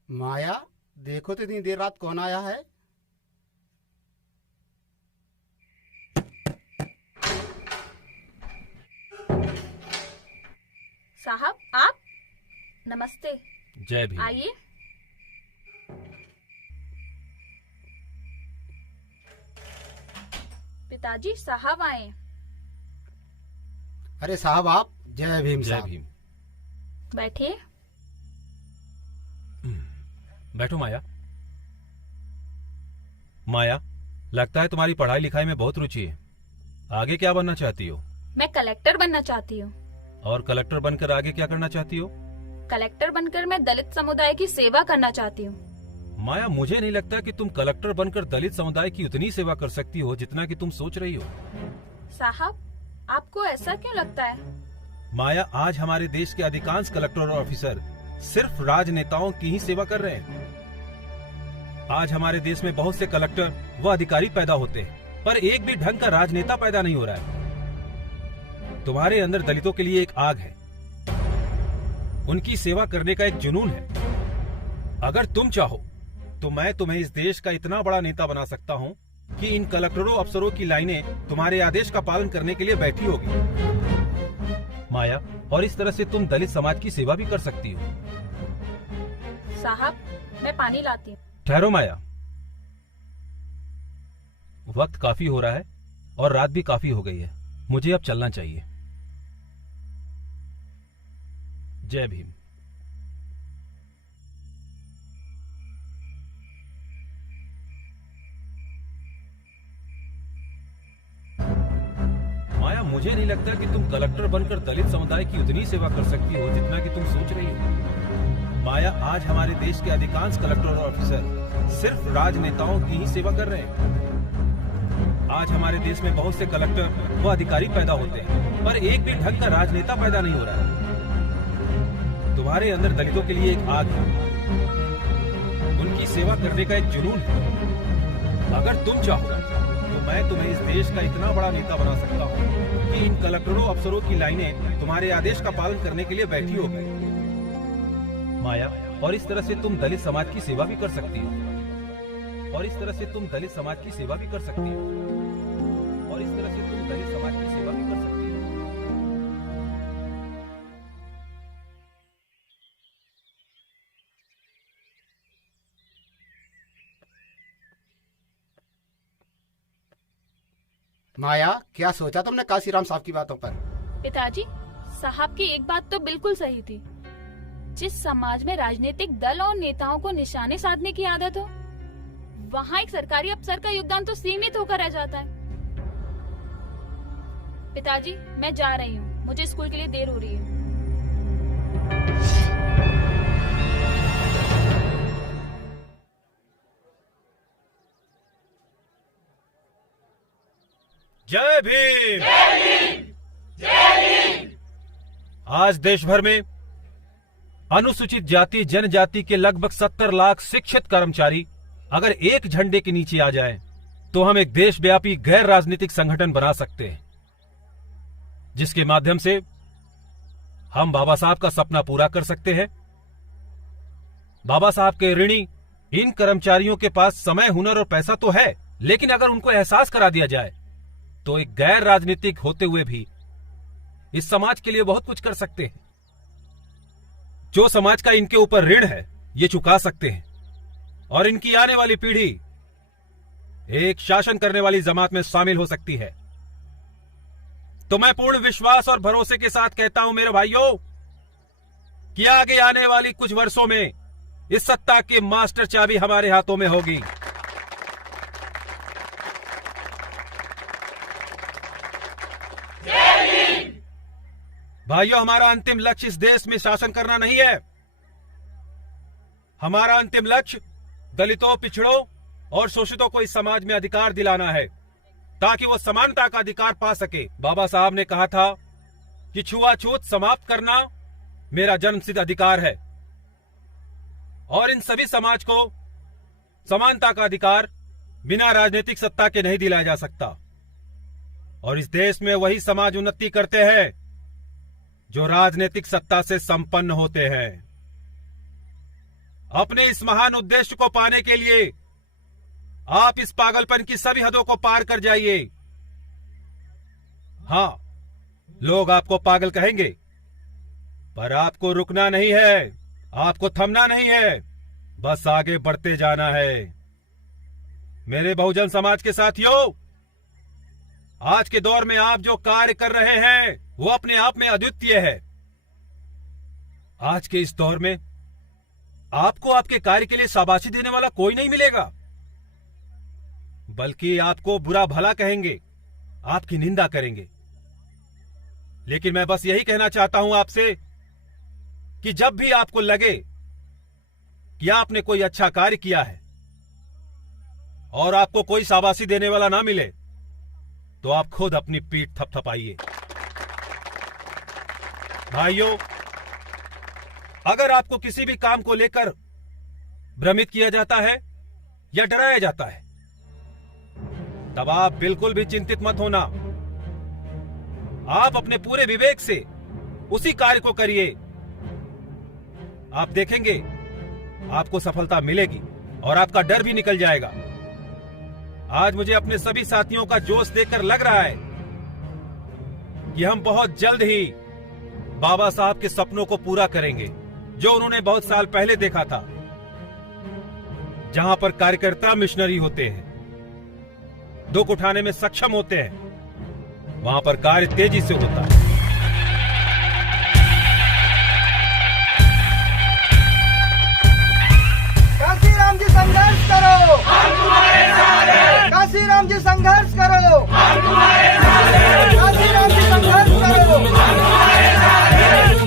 माया, देखो तो इतनी देर रात कौन आया है। साहब, आप? नमस्ते। जय भीम। आइए। पिताजी, साहब आए। अरे साहब आप? जय भीम। जय भीम। बैठिए। बैठो माया। माया, लगता है तुम्हारी पढ़ाई लिखाई में बहुत रुचि है। आगे क्या बनना चाहती हो? मैं कलेक्टर बनना चाहती हूँ। और कलेक्टर बनकर आगे क्या करना चाहती हो? कलेक्टर बनकर मैं दलित समुदाय की सेवा करना चाहती हूँ। माया, मुझे नहीं लगता कि तुम कलेक्टर बनकर दलित समुदाय की उतनी सेवा कर सकती हो जितना कि तुम सोच रही हो। साहब, आपको ऐसा क्यों लगता है? माया, आज हमारे देश के अधिकांश कलेक्टर और ऑफिसर सिर्फ राजनेताओं की ही सेवा कर रहे हैं। आज हमारे देश में बहुत से कलेक्टर व अधिकारी पैदा होते हैं, पर एक भी ढंग का राजनेता पैदा नहीं हो रहा है। तुम्हारे अंदर दलितों के लिए एक आग है, उनकी सेवा करने का एक जुनून है। अगर तुम चाहो तो मैं तुम्हें इस देश का इतना बड़ा नेता बना सकता हूँ कि इन कलेक्टरों अफसरों की लाइनें तुम्हारे आदेश का पालन करने के लिए बैठी होगी माया, और इस तरह से तुम दलित समाज की सेवा भी कर सकती हो। साहब, मैं पानी लाती हूँ। ठहरो माया, वक्त काफी हो रहा है और रात भी काफी हो गई है। मुझे अब चलना चाहिए। जय भीम। माया, मुझे नहीं लगता कि तुम कलेक्टर बनकर दलित समुदाय की उतनी सेवा कर सकती हो जितना कि तुम सोच रही हो। माया, आज हमारे देश के अधिकांश कलेक्टर और ऑफिसर सिर्फ राजनेताओं की ही सेवा कर रहे हैं। आज हमारे देश में बहुत से कलेक्टर व अधिकारी पैदा होते हैं, पर एक भी ढंग का राजनेता पैदा नहीं हो रहा है। तुम्हारे अंदर दलितों के लिए एक आग है, उनकी सेवा करने का एक जुनून है। अगर तुम चाहो तो मैं तुम्हें इस देश का इतना बड़ा नेता बना सकता हूँ कि इन कलेक्टरों अफसरों की लाइनें तुम्हारे आदेश का पालन करने के लिए बैठी हो गई माया, और इस तरह से तुम दलित समाज की सेवा भी कर सकती हो। और इस तरह से तुम दलित समाज की सेवा भी कर सकती हो। और इस तरह से तुम दलित समाज की सेवा भी कर सकती हो। माया, क्या सोचा तुमने काशीराम साहब की बातों पर? पिताजी, साहब की एक बात तो बिल्कुल सही थी। जिस समाज में राजनीतिक दल और नेताओं को निशाने साधने की आदत हो, वहाँ एक सरकारी अफसर का योगदान तो सीमित होकर रह जाता है। पिताजी, मैं जा रही हूँ, मुझे स्कूल के लिए देर हो रही है। जय भीम। आज देश भर में अनुसूचित जाति जनजाति के लगभग 70 लाख शिक्षित कर्मचारी अगर एक झंडे के नीचे आ जाएं, तो हम एक देशव्यापी गैर राजनीतिक संगठन बना सकते हैं, जिसके माध्यम से हम बाबा साहब का सपना पूरा कर सकते हैं। बाबा साहब के ऋणी इन कर्मचारियों के पास समय, हुनर और पैसा तो है, लेकिन अगर उनको एहसास करा दिया जाए तो एक गैर राजनीतिक होते हुए भी इस समाज के लिए बहुत कुछ कर सकते हैं। जो समाज का इनके ऊपर ऋण है, ये चुका सकते हैं और इनकी आने वाली पीढ़ी एक शासन करने वाली जमात में शामिल हो सकती है। तो मैं पूर्ण विश्वास और भरोसे के साथ कहता हूं मेरे भाइयों कि आगे आने वाली कुछ वर्षों में इस सत्ता की मास्टर चाबी हमारे हाथों में होगी। भाइयों, हमारा अंतिम लक्ष्य इस देश में शासन करना नहीं है। हमारा अंतिम लक्ष्य दलितों, पिछड़ों और शोषितों को इस समाज में अधिकार दिलाना है, ताकि वो समानता का अधिकार पा सके। बाबा साहब ने कहा था कि छुआछूत समाप्त करना मेरा जन्मसिद्ध अधिकार है और इन सभी समाज को समानता का अधिकार बिना राजनीतिक सत्ता के नहीं दिलाया जा सकता। और इस देश में वही समाज उन्नति करते हैं जो राजनीतिक सत्ता से संपन्न होते हैं। अपने इस महान उद्देश्य को पाने के लिए आप इस पागलपन की सभी हदों को पार कर जाइए। हां, लोग आपको पागल कहेंगे, पर आपको रुकना नहीं है, आपको थमना नहीं है, बस आगे बढ़ते जाना है। मेरे बहुजन समाज के साथियों, आज के दौर में आप जो कार्य कर रहे हैं वो अपने आप में अद्वितीय है। आज के इस दौर में आपको आपके कार्य के लिए शाबाशी देने वाला कोई नहीं मिलेगा, बल्कि आपको बुरा भला कहेंगे, आपकी निंदा करेंगे। लेकिन मैं बस यही कहना चाहता हूं आपसे कि जब भी आपको लगे कि आपने कोई अच्छा कार्य किया है और आपको कोई शाबाशी देने वाला ना मिले, तो आप खुद अपनी पीठ थपथपाइए। भाइयों, अगर आपको किसी भी काम को लेकर भ्रमित किया जाता है या डराया जाता है, तब आप बिल्कुल भी चिंतित मत होना। आप अपने पूरे विवेक से उसी कार्य को करिए। आप देखेंगे आपको सफलता मिलेगी और आपका डर भी निकल जाएगा। आज मुझे अपने सभी साथियों का जोश देखकर लग रहा है कि हम बहुत जल्द ही बाबा साहब के सपनों को पूरा करेंगे, जो उन्होंने बहुत साल पहले देखा था। जहां पर कार्यकर्ता मिशनरी होते हैं, दुख उठाने में सक्षम होते हैं, वहां पर कार्य तेजी से होता है। काशीराम जी संघर्ष करो, हम तुम्हारे साथ हैं। काशीराम जी संघर्ष करो, हम तुम्हारे साथ हैं। काशीराम जी संघर्ष करो, हम तुम्हारे साथ हैं।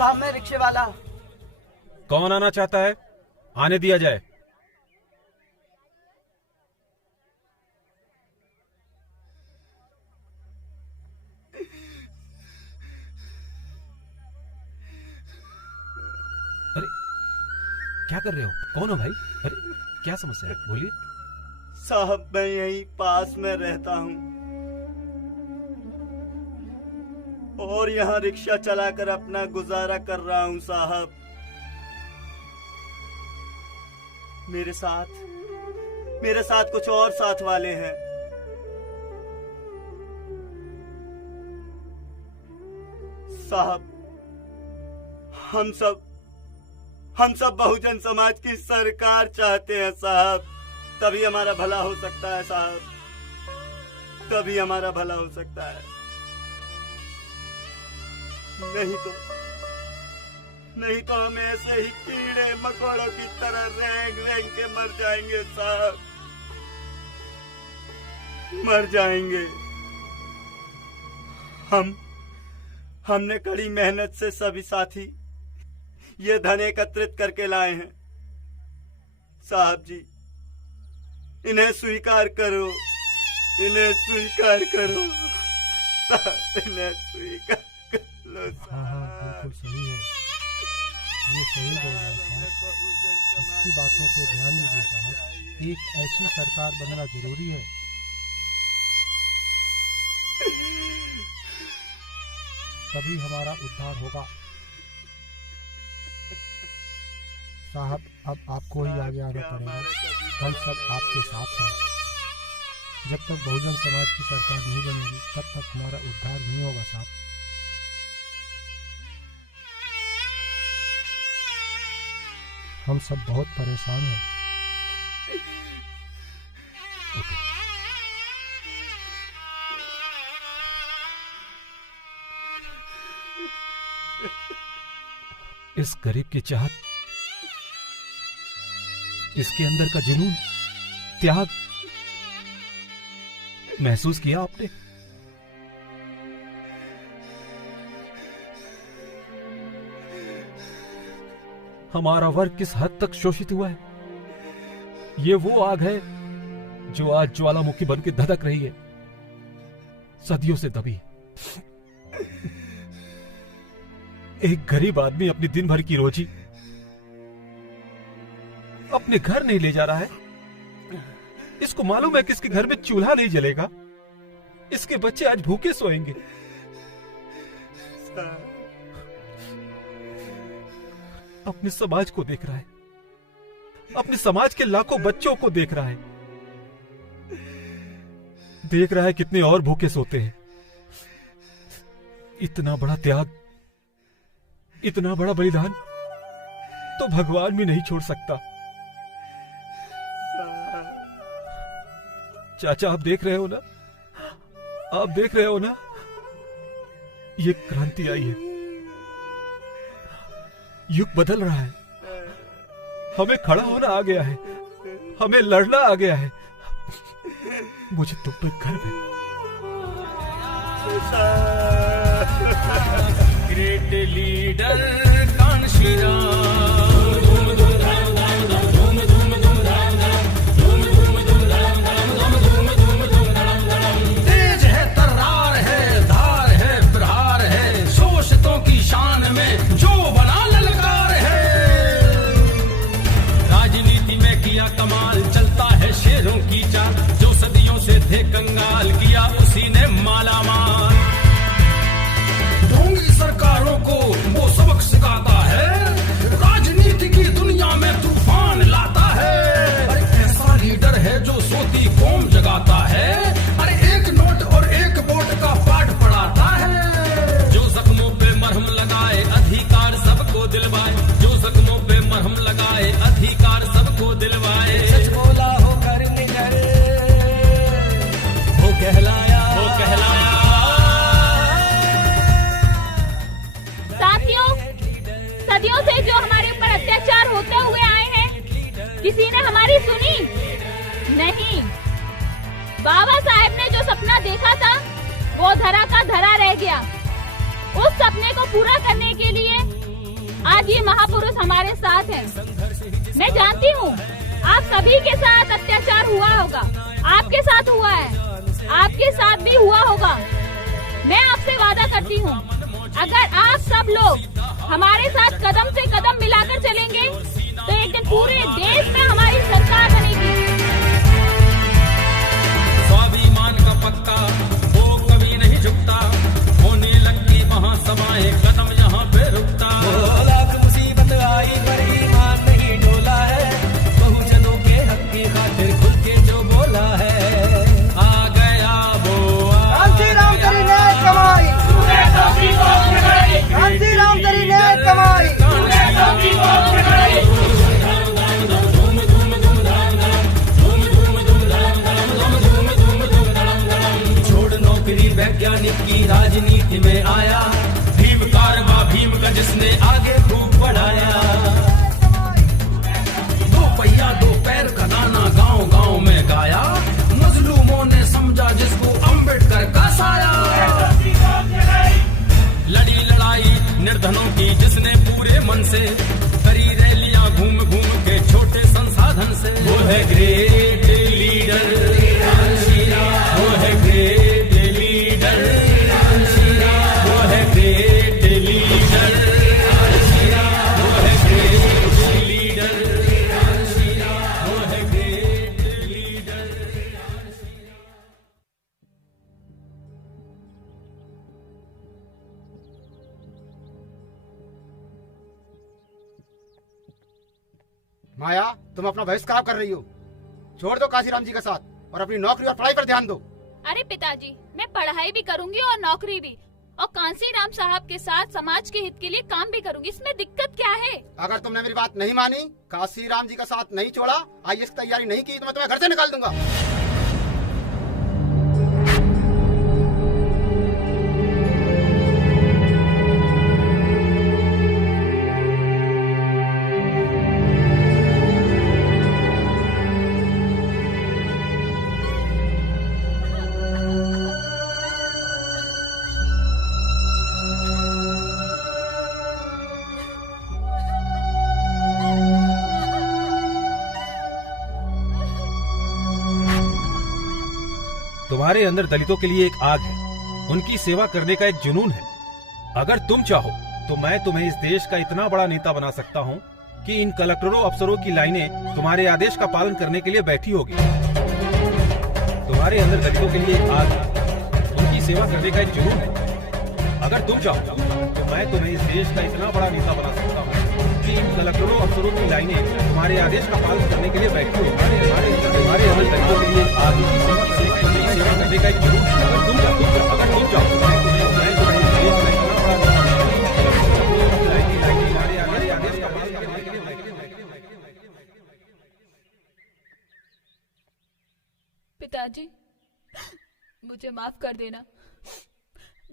सामने रिक्शे वाला। कौन आना चाहता है? आने दिया जाए। क्या कर रहे हो? कौन हो भाई? अरे क्या समस्या है, बोलिए। साहब मैं यहीं पास में रहता हूँ और यहाँ रिक्शा चलाकर अपना गुजारा कर रहा हूँ साहब। मेरे साथ कुछ और साथ वाले हैं। साहब हम सब बहुजन समाज की सरकार चाहते हैं साहब, तभी हमारा भला हो सकता है साहब, तभी हमारा भला हो सकता है। नहीं तो हम ऐसे ही कीड़े मकोड़ों की तरह रेंग के मर जाएंगे साहब, मर जाएंगे। हमने कड़ी मेहनत से सभी साथी ये धन एकत्रित करके लाए हैं साहब जी, इन्हें स्वीकार करो, इन्हें स्वीकार करो, इन्हें स्वीकार कर लो। हाँ बिल्कुल सही है, ये सही बोल रहे हैं साहब। इसकी बातों पे ध्यान दीजिए साहब, एक ऐसी सरकार बनना जरूरी है। तभी हमारा उद्धार होगा साहब। अब आपको ही आगे आना पड़ेगा, हम सब आपके साथ हैं। जब तक बहुजन समाज की सरकार नहीं बनेगी तब तक हमारा उद्धार नहीं होगा साहब। हम सब बहुत परेशान हैं। इस गरीब की चाहत, इसके अंदर का जुनून, त्याग महसूस किया आपने? हमारा वर्ग किस हद तक शोषित हुआ है। ये वो आग है जो आज ज्वालामुखी बन के धधक रही है, सदियों से दबी। एक गरीब आदमी अपनी दिन भर की रोजी अपने घर नहीं ले जा रहा है। इसको मालूम है कि इसके घर में चूल्हा नहीं जलेगा, इसके बच्चे आज भूखे सोएंगे। अपने समाज को देख रहा है, अपने समाज के लाखों बच्चों को देख रहा है, देख रहा है कितने और भूखे सोते हैं। इतना बड़ा त्याग, इतना बड़ा बलिदान तो भगवान भी नहीं छोड़ सकता। चाचा आप देख रहे हो ना, आप देख रहे हो ना, ये क्रांति आई है, युग बदल रहा है। हमें खड़ा होना आ गया है, हमें लड़ना आ गया है। मुझे तुम पे गर्व है। ग्रेट लीडर कांशीराम, तेज है, तर्रार है, धार है, प्रहार है, शोषितों की शान में जो बड़ा ललकार है। राजनीति में किया कमाल, चलता है शेरों की चाल, जो सदियों से थे कंगाल किया उसी ने मालामाल। ढोंगी सरकारों को वो सबक सिखाता है, राजनीति की दुनिया में तूफान लाता है। अरे ऐसा लीडर है जो सोती कौम जगाता है, अरे एक नोट और एक वोट का पाठ पढ़ाता है। जो जख्मों पे मरहम लगाए, अधिकार सबको दिलवाए, जो जख्मों पे मरहम लगाए, अधिकार सबको दिलवाए। सच बोला होकर निडर, वो कहलाया, वो कहलाया। सदियों से जो हमारे ऊपर अत्याचार होते हुए आए हैं, किसी ने हमारी सुनी नहीं। बाबा साहेब ने जो सपना देखा था वो धरा का धरा रह गया। उस सपने को पूरा करने के लिए आज ये महापुरुष हमारे साथ हैं। मैं जानती हूँ आप सभी के साथ अत्याचार हुआ होगा, आपके साथ हुआ है, आपके साथ भी हुआ होगा। मैं आपसे वादा करती हूँ, अगर आप सब लोग हमारे साथ कदम से कदम मिलाकर चलेंगे तो एक दिन पूरे देश में हमारी सरकार बनेगी। स्वाभिमान का पक्का वो कभी नहीं झुकता, होने लगती महासभाएं कदम यहाँ पे रुकता। लाख मुसीबत आई पर ईमान नहीं डोला है, बहुजनों के हक की खातिर खुल के जो बोला है। आ गया वो कांसी राम तेरी नेक कमाई, कांसी राम तेरी नेक कमाई। छोड़ नौकरी वैज्ञानिक की राजनीति में आया, भीम कारवा भीम का जिसने आगे खूब बढ़ाया। दो पहिया दो पैर का गाना गांव गांव में गाया, मजलूमों ने समझा जिसको अम्बेडकर का साया। लड़ी लड़ाई निर्धनों की जिसने पूरे मन से, करी रैलियां घूम घूम के छोटे संसाधन से। वो है ग्रेट लीडर, वो है ग्रेट लीडर, वो है ग्रेट लीडर, वो है ग्रेट लीडर, वो है ग्रेट लीडर। माया, तुम अपना भविष्य खराब कर रही हो। छोड़ दो काशीराम जी का साथ और अपनी नौकरी और पढ़ाई पर ध्यान दो। अरे पिताजी, मैं पढ़ाई भी करूंगी और नौकरी भी, और कांसी राम साहब के साथ समाज के हित के लिए काम भी करूंगी। इसमें दिक्कत क्या है? अगर तुमने मेरी बात नहीं मानी, काशीराम जी का साथ नहीं छोड़ा, IAS की तैयारी नहीं की, तो मैं तुम्हें घर से निकाल दूंगा। तुम्हारे अंदर दलितों के लिए एक आग है, उनकी सेवा करने का एक जुनून है। अगर तुम चाहो तो मैं तुम्हें इस देश का इतना बड़ा नेता बना सकता हूँ कि इन कलेक्टरों अफसरों की लाइनें तुम्हारे आदेश का पालन करने के लिए बैठी होगी। तुम्हारे अंदर दलितों के लिए एक आग है, उनकी सेवा करने का एक जुनून है। अगर तुम चाहो तो मैं तुम्हें इस देश का इतना बड़ा नेता बना सकता हूँ कि इन कलेक्टरों अफसरों की लाइनें तुम्हारे आदेश का पालन करने के लिए बैठी होगी। तुम्हारे अंदर दलितों के लिए एक आग है, सेवा करने का एक जुनून है। अगर तुम चाहो तो मैं तुम्हें इस देश का इतना बड़ा तुम्हारे आदेश का पालन करने के लिए पिताजी, मुझे माफ कर देना।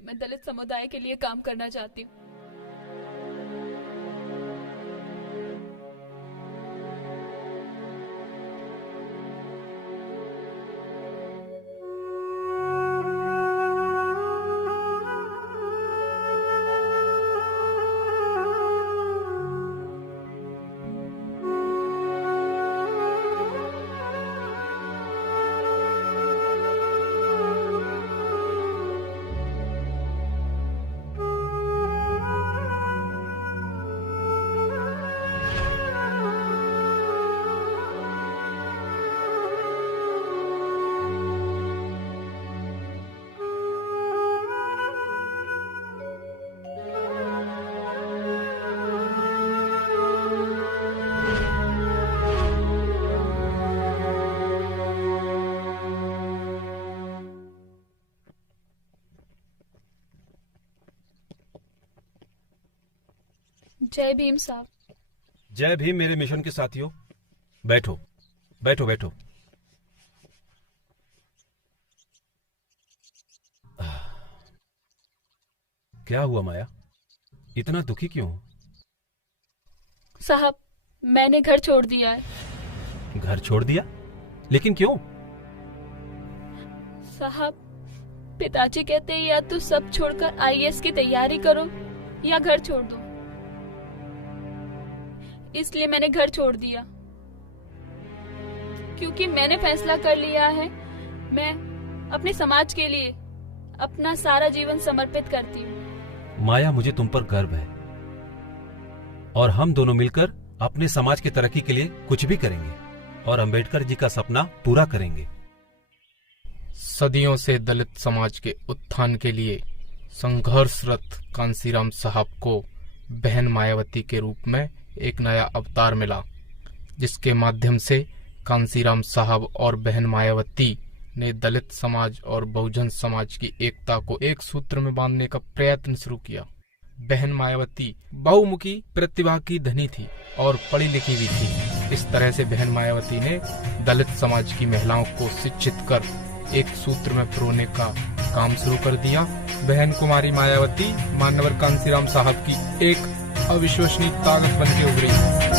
मैं दलित समुदाय के लिए काम करना चाहती हूँ। जय भीम साहब। जय भीम मेरे मिशन के साथियों। बैठो बैठो बैठो। क्या हुआ माया, इतना दुखी क्यों हो? साहब, मैंने घर छोड़ दिया है। घर छोड़ दिया? लेकिन क्यों? साहब, पिताजी कहते हैं या तो सब छोड़कर IAS की तैयारी करो या घर छोड़ दो। इसलिए मैंने घर छोड़ दिया, क्योंकि मैंने फैसला कर लिया है मैं अपने समाज के लिए अपना सारा जीवन समर्पित करती हूँ। माया, मुझे तुम पर गर्व है और हम दोनों मिलकर अपने समाज की तरक्की के लिए कुछ भी करेंगे और अंबेडकर जी का सपना पूरा करेंगे। सदियों से दलित समाज के उत्थान के लिए संघर्षरत कांसीराम साहब को बहन मायावती के रूप में एक नया अवतार मिला, जिसके माध्यम से कांसीराम साहब और बहन मायावती ने दलित समाज और बहुजन समाज की एकता को एक सूत्र में बांधने का प्रयत्न शुरू किया। बहन मायावती बहुमुखी प्रतिभा की धनी थी और पढ़ी लिखी भी थी। इस तरह से बहन मायावती ने दलित समाज की महिलाओं को शिक्षित कर एक सूत्र में पिरोने का काम शुरू कर दिया। बहन कुमारी मायावती मानवर कांसीराम साहब की एक अविश्वसनीय ताकत बन के उभरी।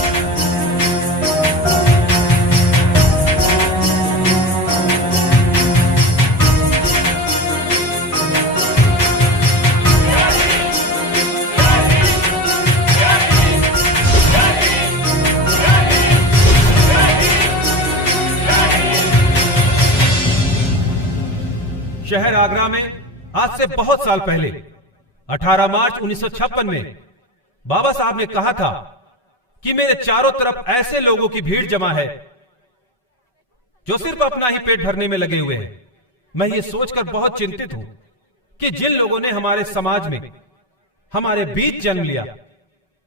शहर आगरा में आज से बहुत साल पहले 18 मार्च 1956 में बाबा साहब ने कहा था कि मेरे चारों तरफ ऐसे लोगों की भीड़ जमा है जो सिर्फ अपना ही पेट भरने में लगे हुए हैं। मैं ये सोचकर बहुत चिंतित हूं कि जिन लोगों ने हमारे समाज में हमारे बीच जन्म लिया,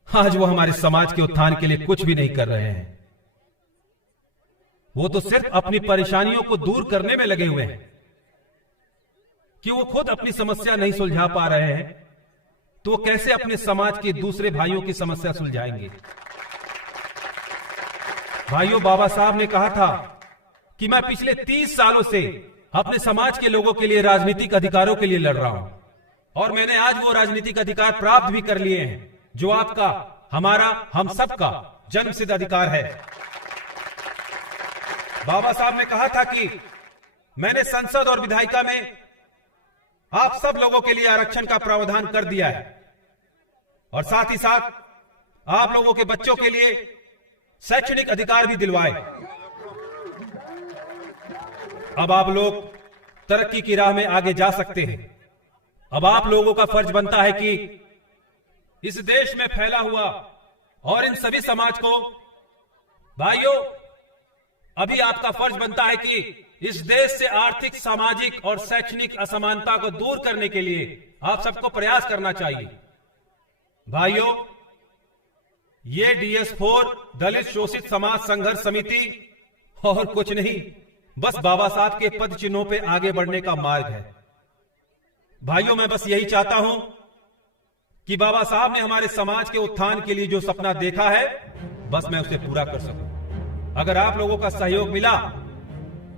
आज वो हमारे समाज के उत्थान के लिए कुछ भी नहीं कर रहे हैं। वो तो सिर्फ अपनी परेशानियों को दूर करने में लगे हुए हैं कि वो खुद अपनी समस्या नहीं सुलझा पा रहे हैं, तो वो कैसे अपने समाज के दूसरे भाइयों की समस्या सुलझाएंगे। भाइयों, बाबा साहब ने कहा था कि मैं पिछले 30 सालों से अपने समाज के लोगों के लिए राजनीतिक अधिकारों के लिए लड़ रहा हूं और मैंने आज वो राजनीतिक अधिकार प्राप्त भी कर लिए हैं जो आपका, हमारा, हम सबका जन्मसिद्ध अधिकार है। बाबा साहब ने कहा था कि मैंने संसद और विधायिका में आप सब लोगों के लिए आरक्षण का प्रावधान कर दिया है और साथ ही साथ आप लोगों के बच्चों के लिए शैक्षणिक अधिकार भी दिलवाए। अब आप लोग तरक्की की राह में आगे जा सकते हैं। अब आप लोगों का फर्ज बनता है कि इस देश में फैला हुआ और इन सभी समाज को, भाइयों, अभी आपका फर्ज बनता है कि इस देश से आर्थिक, सामाजिक और शैक्षणिक असमानता को दूर करने के लिए आप सबको प्रयास करना चाहिए। भाइयों, ये DS4 दलित शोषित समाज संघर्ष समिति और कुछ नहीं, बस बाबा साहब के पद चिन्हों पे आगे बढ़ने का मार्ग है। भाइयों, मैं बस यही चाहता हूं कि बाबा साहब ने हमारे समाज के उत्थान के लिए जो सपना देखा है, बस मैं उसे पूरा कर सकूं। अगर आप लोगों का सहयोग मिला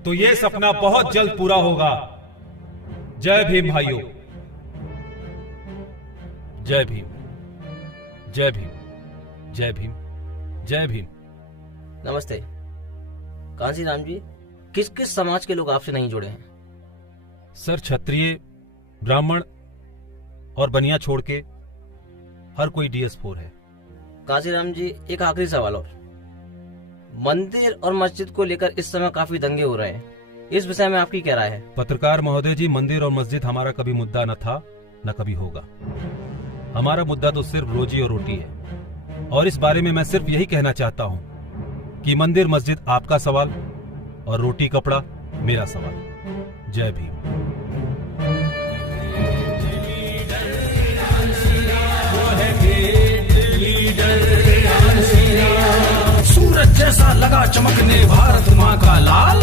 तो यह सपना बहुत जल्द पूरा होगा। जय भीम भाइयों, जय भीम, जय भीम, जय भीम, जय भीम। नमस्ते कांसीराम जी, किस किस समाज के लोग आपसे नहीं जुड़े हैं? सर, क्षत्रिय, ब्राह्मण और बनिया छोड़ के हर कोई DS4 है। कांसीराम जी, एक आखिरी सवाल और। मंदिर और मस्जिद को लेकर इस समय काफी दंगे हो रहे हैं, इस विषय में आपकी क्या राय है? पत्रकार महोदय जी, मंदिर और मस्जिद हमारा कभी मुद्दा न था, न कभी होगा। हमारा मुद्दा तो सिर्फ रोजी और रोटी है और इस बारे में मैं सिर्फ यही कहना चाहता हूं कि मंदिर मस्जिद आपका सवाल और रोटी कपड़ा मेरा सवाल। जय भीम। सूरज जैसा लगा चमकने भारत माँ का लाल,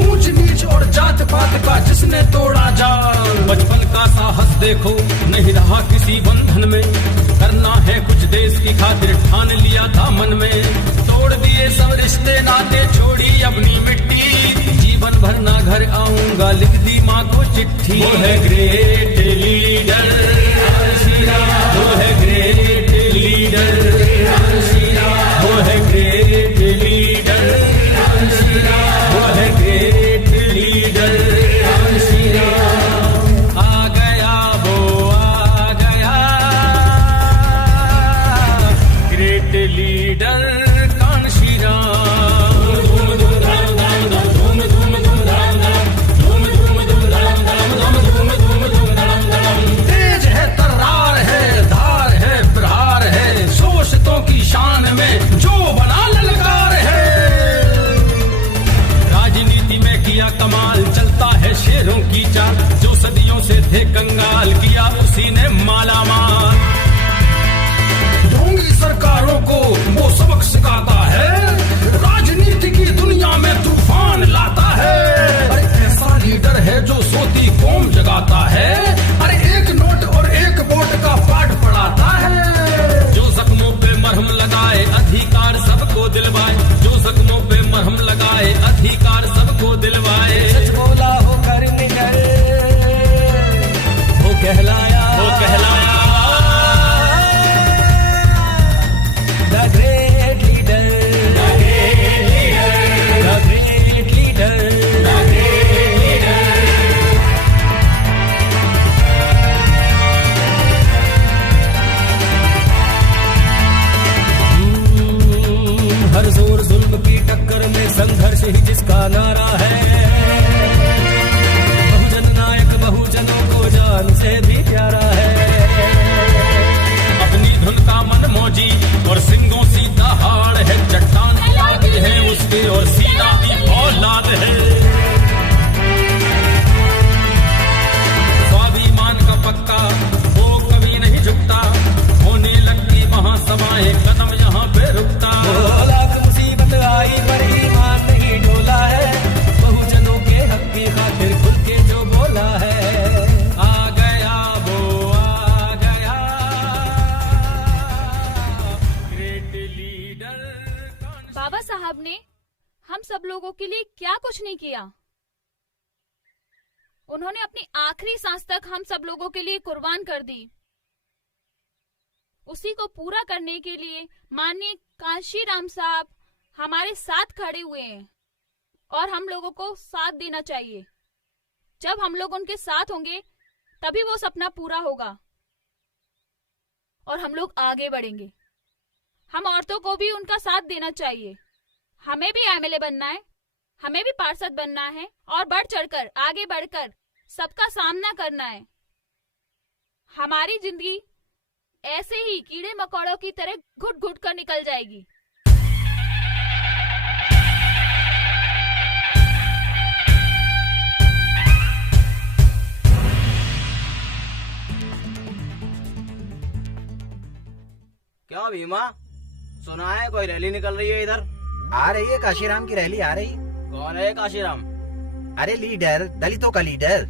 ऊंच नीच और जात पात का जिसने तोड़ा जाल। बचपन का साहस देखो, नहीं रहा किसी बंधन में, करना है कुछ देश की खातिर ठान लिया था मन में। तोड़ दिए सब रिश्ते नाते, छोड़ी अपनी मिट्टी, जीवन भर ना घर आऊंगा लिख दी माँ को चिट्ठी। वो है ग्रेट लीडर, वो है ग्रेट लीडर, वो है ग्रेट लीडर, वो है ग्रेट लीडर। आ गया वो आ गया, ग्रेट लीडर कांशीराम। धूम धूम धाम धाम धाम, धूम धूम धूम धाम धाम, धूम धूम धूम धाम धाम धाम, धूम धूम धूम लोगों के लिए क्या कुछ नहीं किया। उन्होंने अपनी आखिरी सांस तक हम सब लोगों के लिए कुर्बान कर दी। उसी को पूरा करने के लिए माननीय कांशीराम साहब हमारे साथ खड़े हुए हैं और हम लोगों को साथ देना चाहिए। जब हम लोग उनके साथ होंगे तभी वो सपना पूरा होगा और हम लोग आगे बढ़ेंगे। हम औरतों को भी उनका साथ देना चाहिए। हमें भी एमएलए बनना है, हमें भी पार्षद बनना है और बढ़ चढ़कर आगे बढ़कर सबका सामना करना है। हमारी जिंदगी ऐसे ही कीड़े मकोड़ों की तरह घुट घुट कर निकल जाएगी। क्या भीमा, सुना है कोई रैली निकल रही है इधर? आ रही है काशीराम की रैली आ रही। कौन है काशीराम? अरे लीडर, दलितों का लीडर।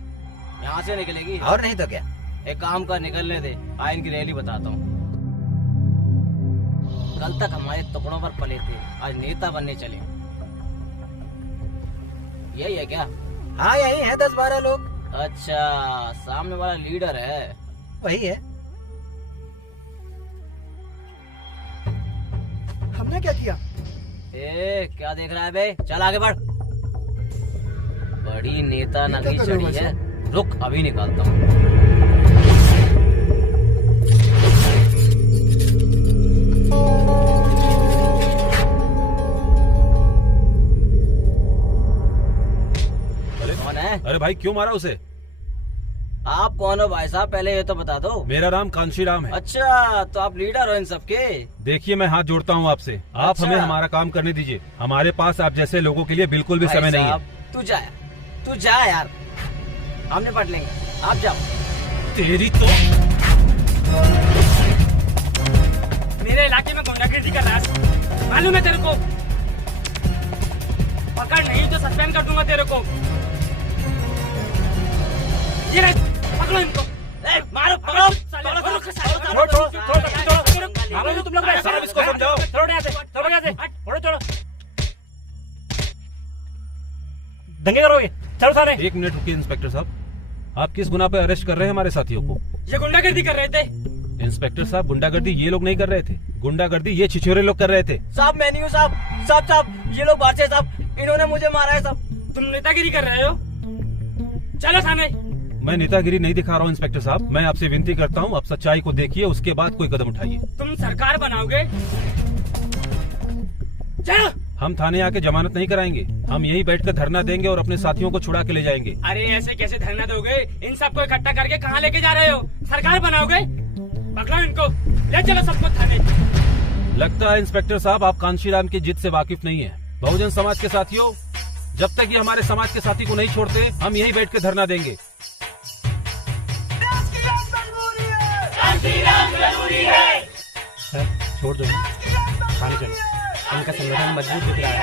यहाँ से निकलेगी और नहीं तो क्या। एक काम कर, निकलने दे। आ इनकी रैली बताता हूँ। कल तक हमारे टुकड़ों पर पले थे, आज नेता बनने चले। यही है क्या? हाँ यही है, 10-12 लोग। अच्छा, सामने वाला लीडर है? वही है। हमने क्या किया? क्या देख रहा है बे? चल आगे बढ़। बड़ी नेता नगरी चढ़ी है। रुक, अभी निकालता हूँ। कौन है? अरे भाई क्यों मारा उसे? आप कौन हो भाई साहब, पहले ये तो बता दो। मेरा नाम कांशीराम है। अच्छा, तो आप लीडर हो इन सबके? देखिए मैं हाथ जोड़ता हूँ आपसे, आप अच्छा। हमें हमारा काम करने दीजिए। हमारे पास आप जैसे लोगों के लिए बिल्कुल भी समय नहीं है। तू जा यार, हम निपट लेंगे, आप जाओ। तेरी तो मेरे इलाके में गुंडागर्दी कर रहा है, मालूम है तेरे को? पकड़ नहीं तो सस्पेंड कर दूंगा तेरे को। ये पकड़ो इनको। मारो पकड़ो। छोड़ो तुम लोग, इसको समझाओ। छोड़ो। दंगे करोगे? चलो सारे। 1 मिनट रुकिए इंस्पेक्टर साहब, आप किस गुना पे अरेस्ट कर रहे हैं हमारे साथियों को? ये गुंडागर्दी कर रहे थे। इंस्पेक्टर साहब, गुंडागर्दी ये लोग नहीं कर रहे थे, गुंडागर्दी ये छिछोरे लोग कर रहे थे। साहब मैं नहीं हूँ साहब, ये लोग बाहर से साहब, इन्होंने मुझे मारा है साहब। तुम नेतागिरी कर रहे हो? चलो थाने। मैं नेतागिरी नहीं दिखा रहा हूँ इंस्पेक्टर साहब, मैं आपसे विनती करता हूँ आप सच्चाई को देखिए, उसके बाद कोई कदम उठाइए। तुम सरकार बनाओगे? चलो। हम थाने आके जमानत नहीं कराएंगे, हम यहीं बैठकर धरना देंगे और अपने साथियों को छुड़ा के ले जाएंगे। अरे ऐसे कैसे धरना दोगे? इन सबको इकट्ठा करके कहाँ लेके जा रहे हो? सरकार बनाओगे? पकड़ो इनको, ले चलो सबको थाने। लगता है इंस्पेक्टर साहब आप कांशीराम की जिद से वाकिफ नहीं है। बहुजन समाज के साथियों, जब तक ये हमारे समाज के साथी को नहीं छोड़ते हम यहीं बैठ के धरना देंगे। सर छोड़ दो, थाने चलो, उनका संगठन मजबूत दिख रहा है।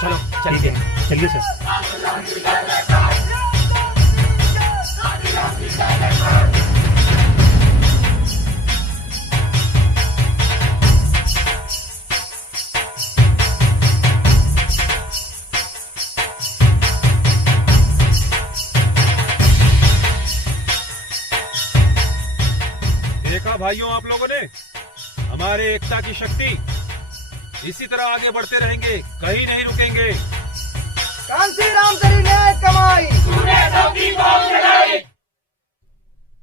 चलो चलिए सर। देखा भाइयों आप लोगों ने, हमारे एकता की शक्ति। इसी तरह आगे बढ़ते रहेंगे, कहीं नहीं रुकेंगे। कांशीराम तेरी न्याय कमाई।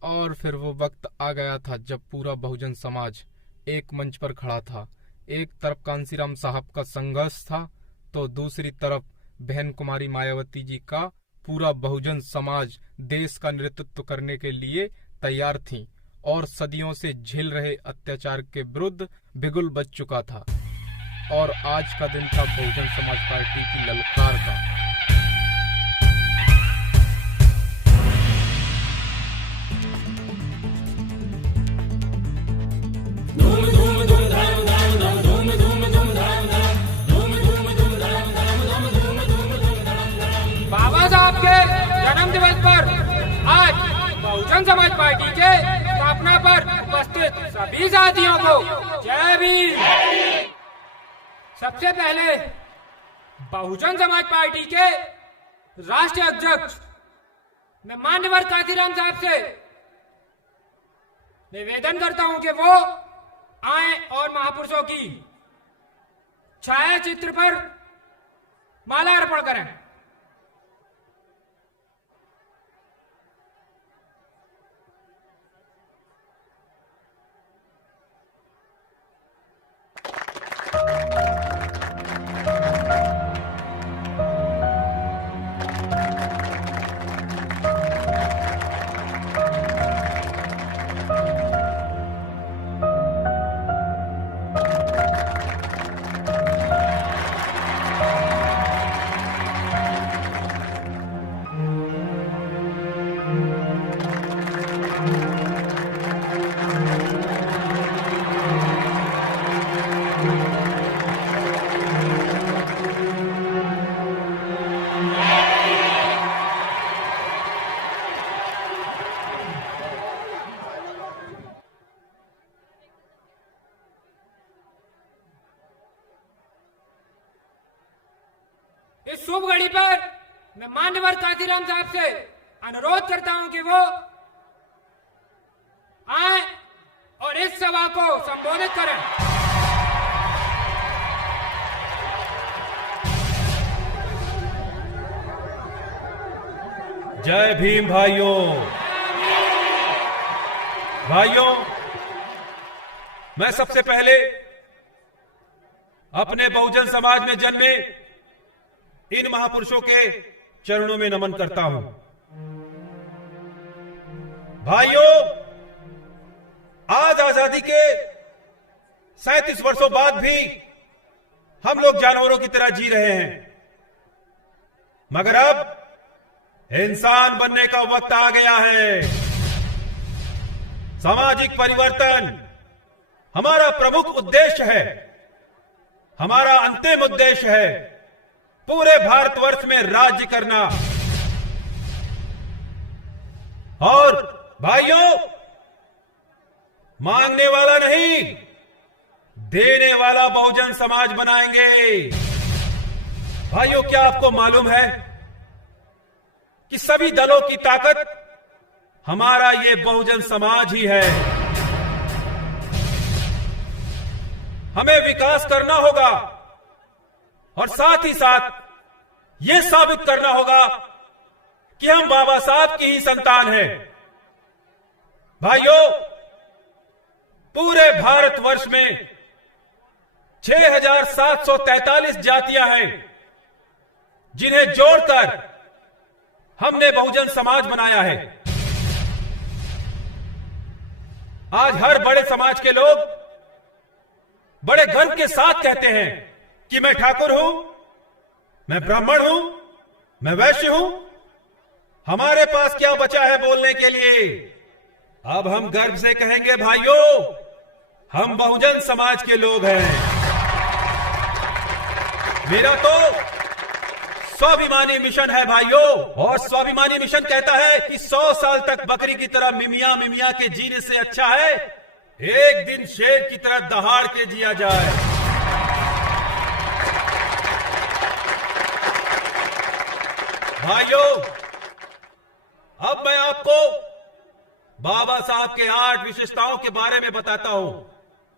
और फिर वो वक्त आ गया था जब पूरा बहुजन समाज एक मंच पर खड़ा था। एक तरफ कांशीराम साहब का संघर्ष था तो दूसरी तरफ बहन कुमारी मायावती जी का पूरा बहुजन समाज देश का नेतृत्व करने के लिए तैयार थी और सदियों से झेल रहे अत्याचार के विरुद्ध बिगुल बज चुका था। और आज का दिन था बहुजन समाज पार्टी की ललकार का। बाबा साहब के जन्म दिवस पर आज बहुजन समाज पार्टी के स्थापना पर उपस्थित सभी साथियों को जय भीम। सबसे पहले बहुजन समाज पार्टी के राष्ट्रीय अध्यक्ष मैं मान्यवर कांशीराम साहब से निवेदन करता हूं कि वो आए और महापुरुषों की छाया चित्र पर माला अर्पण करें। इस शुभ घड़ी पर मैं मान्यवर कांशीराम साहब से अनुरोध करता हूं कि वो आए और इस सभा को संबोधित करें। जय भीम भाइयों। भाइयों, मैं सबसे पहले अपने बहुजन समाज में जन्मे इन महापुरुषों के चरणों में नमन करता हूं। भाइयों, आज आजादी के 37 वर्षों बाद भी हम लोग जानवरों की तरह जी रहे हैं, मगर अब इंसान बनने का वक्त आ गया है। सामाजिक परिवर्तन हमारा प्रमुख उद्देश्य है, हमारा अंतिम उद्देश्य है पूरे भारतवर्ष में राज्य करना। और भाइयों, मांगने वाला नहीं, देने वाला बहुजन समाज बनाएंगे। भाइयों, क्या आपको मालूम है कि सभी दलों की ताकत हमारा ये बहुजन समाज ही है। हमें विकास करना होगा और साथ ही साथ यह साबित करना होगा कि हम बाबा साहब की ही संतान हैं। भाइयों, पूरे भारतवर्ष में 6,743 जातियां हैं, जिन्हें जोड़कर हमने बहुजन समाज बनाया है। आज हर बड़े समाज के लोग बड़े गर्व के साथ कहते हैं कि मैं ठाकुर हूं, मैं ब्राह्मण हूं, मैं वैश्य हूं। हमारे पास क्या बचा है बोलने के लिए? अब हम गर्व से कहेंगे, भाइयों, हम बहुजन समाज के लोग हैं। मेरा तो स्वाभिमानी मिशन है भाइयों, और स्वाभिमानी मिशन कहता है कि 100 साल तक बकरी की तरह मिमिया मिमिया के जीने से अच्छा है एक दिन शेर की तरह दहाड़ के जिया जाए। भाइयों, अब मैं आपको बाबा साहब के 8 विशेषताओं के बारे में बताता हूं,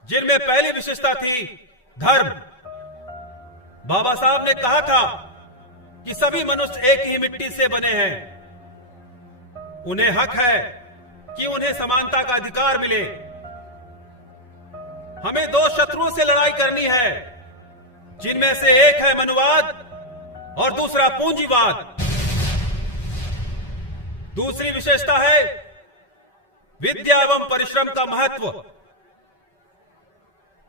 जिनमें पहली विशेषता थी धर्म। बाबा साहब ने कहा था कि सभी मनुष्य एक ही मिट्टी से बने हैं, उन्हें हक है कि उन्हें समानता का अधिकार मिले। हमें 2 शत्रुओं से लड़ाई करनी है, जिनमें से एक है मनुवाद और दूसरा पूंजीवाद। दूसरी विशेषता है विद्या एवं परिश्रम का महत्व।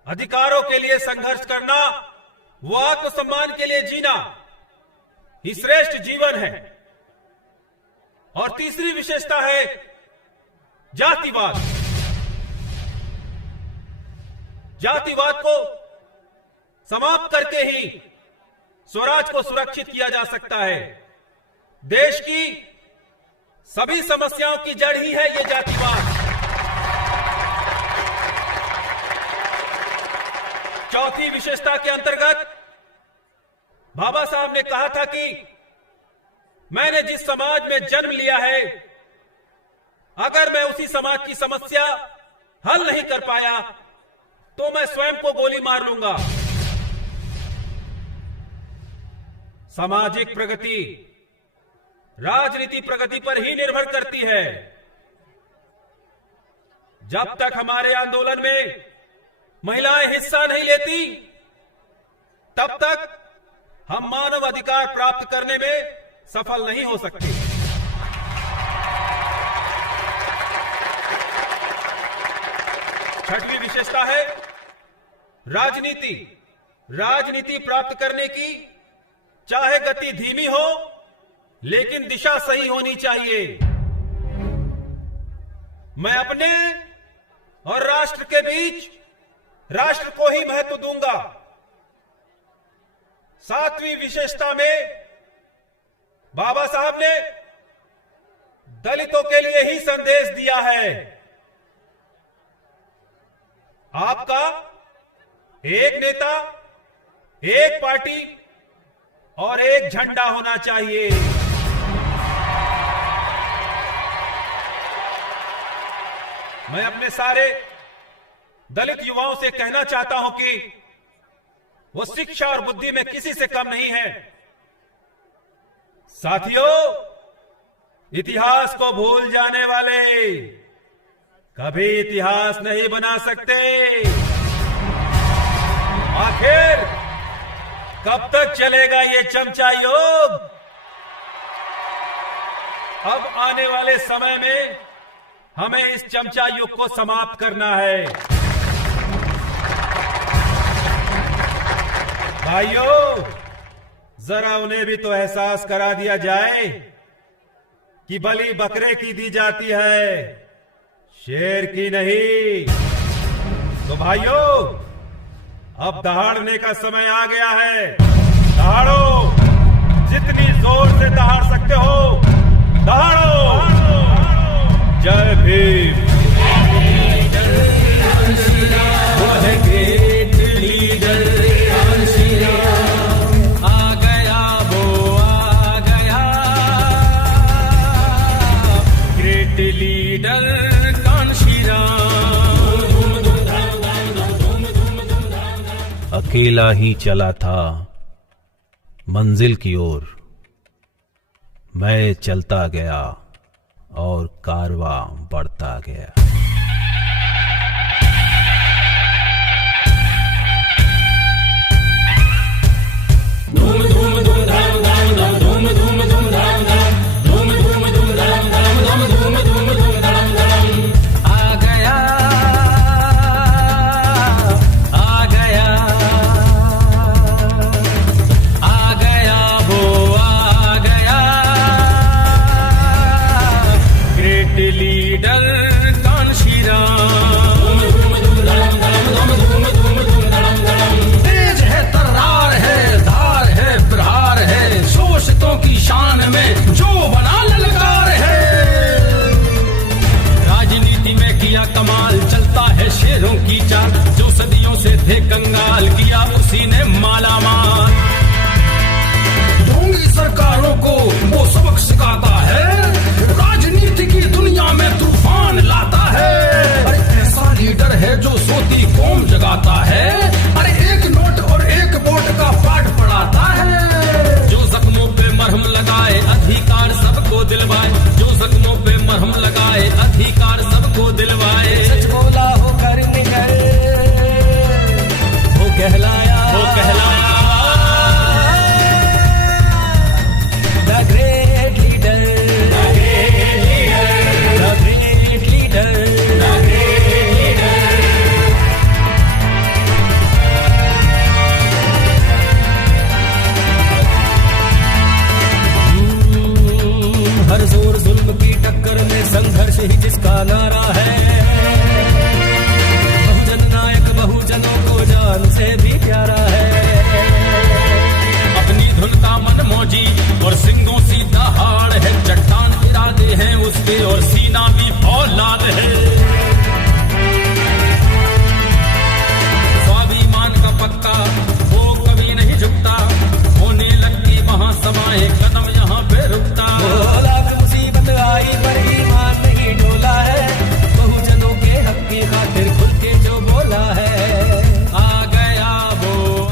अधिकारों के लिए संघर्ष करना, वो आत्मसम्मान के लिए जीना ही श्रेष्ठ जीवन है। और तीसरी विशेषता है जातिवाद। जातिवाद को समाप्त करके ही स्वराज को सुरक्षित किया जा सकता है। देश की सभी समस्याओं की जड़ ही है ये जातिवाद। चौथी विशेषता के अंतर्गत बाबा साहब ने कहा था कि मैंने जिस समाज में जन्म लिया है, अगर मैं उसी समाज की समस्या हल नहीं कर पाया तो मैं स्वयं को गोली मार लूंगा। सामाजिक प्रगति राजनीति प्रगति पर ही निर्भर करती है। जब तक हमारे आंदोलन में महिलाएं हिस्सा नहीं लेती, तब तक हम मानव अधिकार प्राप्त करने में सफल नहीं हो सकते। छठवीं विशेषता है राजनीति। राजनीति प्राप्त करने की चाहे गति धीमी हो, लेकिन दिशा सही होनी चाहिए। मैं अपने और राष्ट्र के बीच राष्ट्र को ही महत्व दूंगा। सातवीं विशेषता में बाबा साहब ने दलितों के लिए ही संदेश दिया है। आपका एक नेता, एक पार्टी और एक झंडा होना चाहिए। मैं अपने सारे दलित युवाओं से कहना चाहता हूं कि वो शिक्षा और बुद्धि में किसी से कम नहीं है। साथियों, इतिहास को भूल जाने वाले कभी इतिहास नहीं बना सकते। आखिर कब तक चलेगा ये चमचा योग? अब आने वाले समय में हमें इस चमचा युग को समाप्त करना है। भाइयों, जरा उन्हें भी तो एहसास करा दिया जाए कि बलि बकरे की दी जाती है, शेर की नहीं। तो भाइयों, अब दहाड़ने का समय आ गया है। दहाड़ो, जितनी जोर से दहाड़ सकते हो दहाड़ो। जय भीम। ग्रेट लीडर आ गया, वो आ गया। ग्रेट लीडर अकेला ही चला था मंजिल की ओर। मैं चलता गया और कारवां बढ़ता गया। धूम धूम धूम धाम धाम धाम धूम धूम धूम धाम धाम धूम धूम धूम धाम धाम धाम धूम धूम धूम धाम धाम। आ गया, आ गया, आ गया, वो आ गया। Great leader Kanshiram. धूम धूम धाम धाम धाम धूम धूम धूम धाम धाम। तेज है, तर्रार है, धार है, प्रहार है, शोषितों की शान में जो बना ललकार है। राजनीति में किया कमाल, चलता है शेरों की चाल। जो सदियों से थे कंगाल, किया उसी ने मालामाल। ढोंगी सरकारों को वो सबक सिखाता है, राजनीति की दुनिया में तूफान लाता है। अरे ऐसा लीडर है जो सोती कौम जगाता है। अरे एक नोट और एक वोट का पाठ पढ़ाता है। जो जख्मों पे मरहम लगाए, अधिकार सबको दिलवाए। जो जख्मों पे मरहम लगाए, अधिकार सबको दिलवाए। सच बोला हो कर निकल, वो कहलाया, वो कहलाया। The great leader, the great leader, the great leader, the great leader. हर जोर जुल्म की टक्कर में संघर्ष ही जिसका नारा है। बहुजन नायक बहुजनों को जान से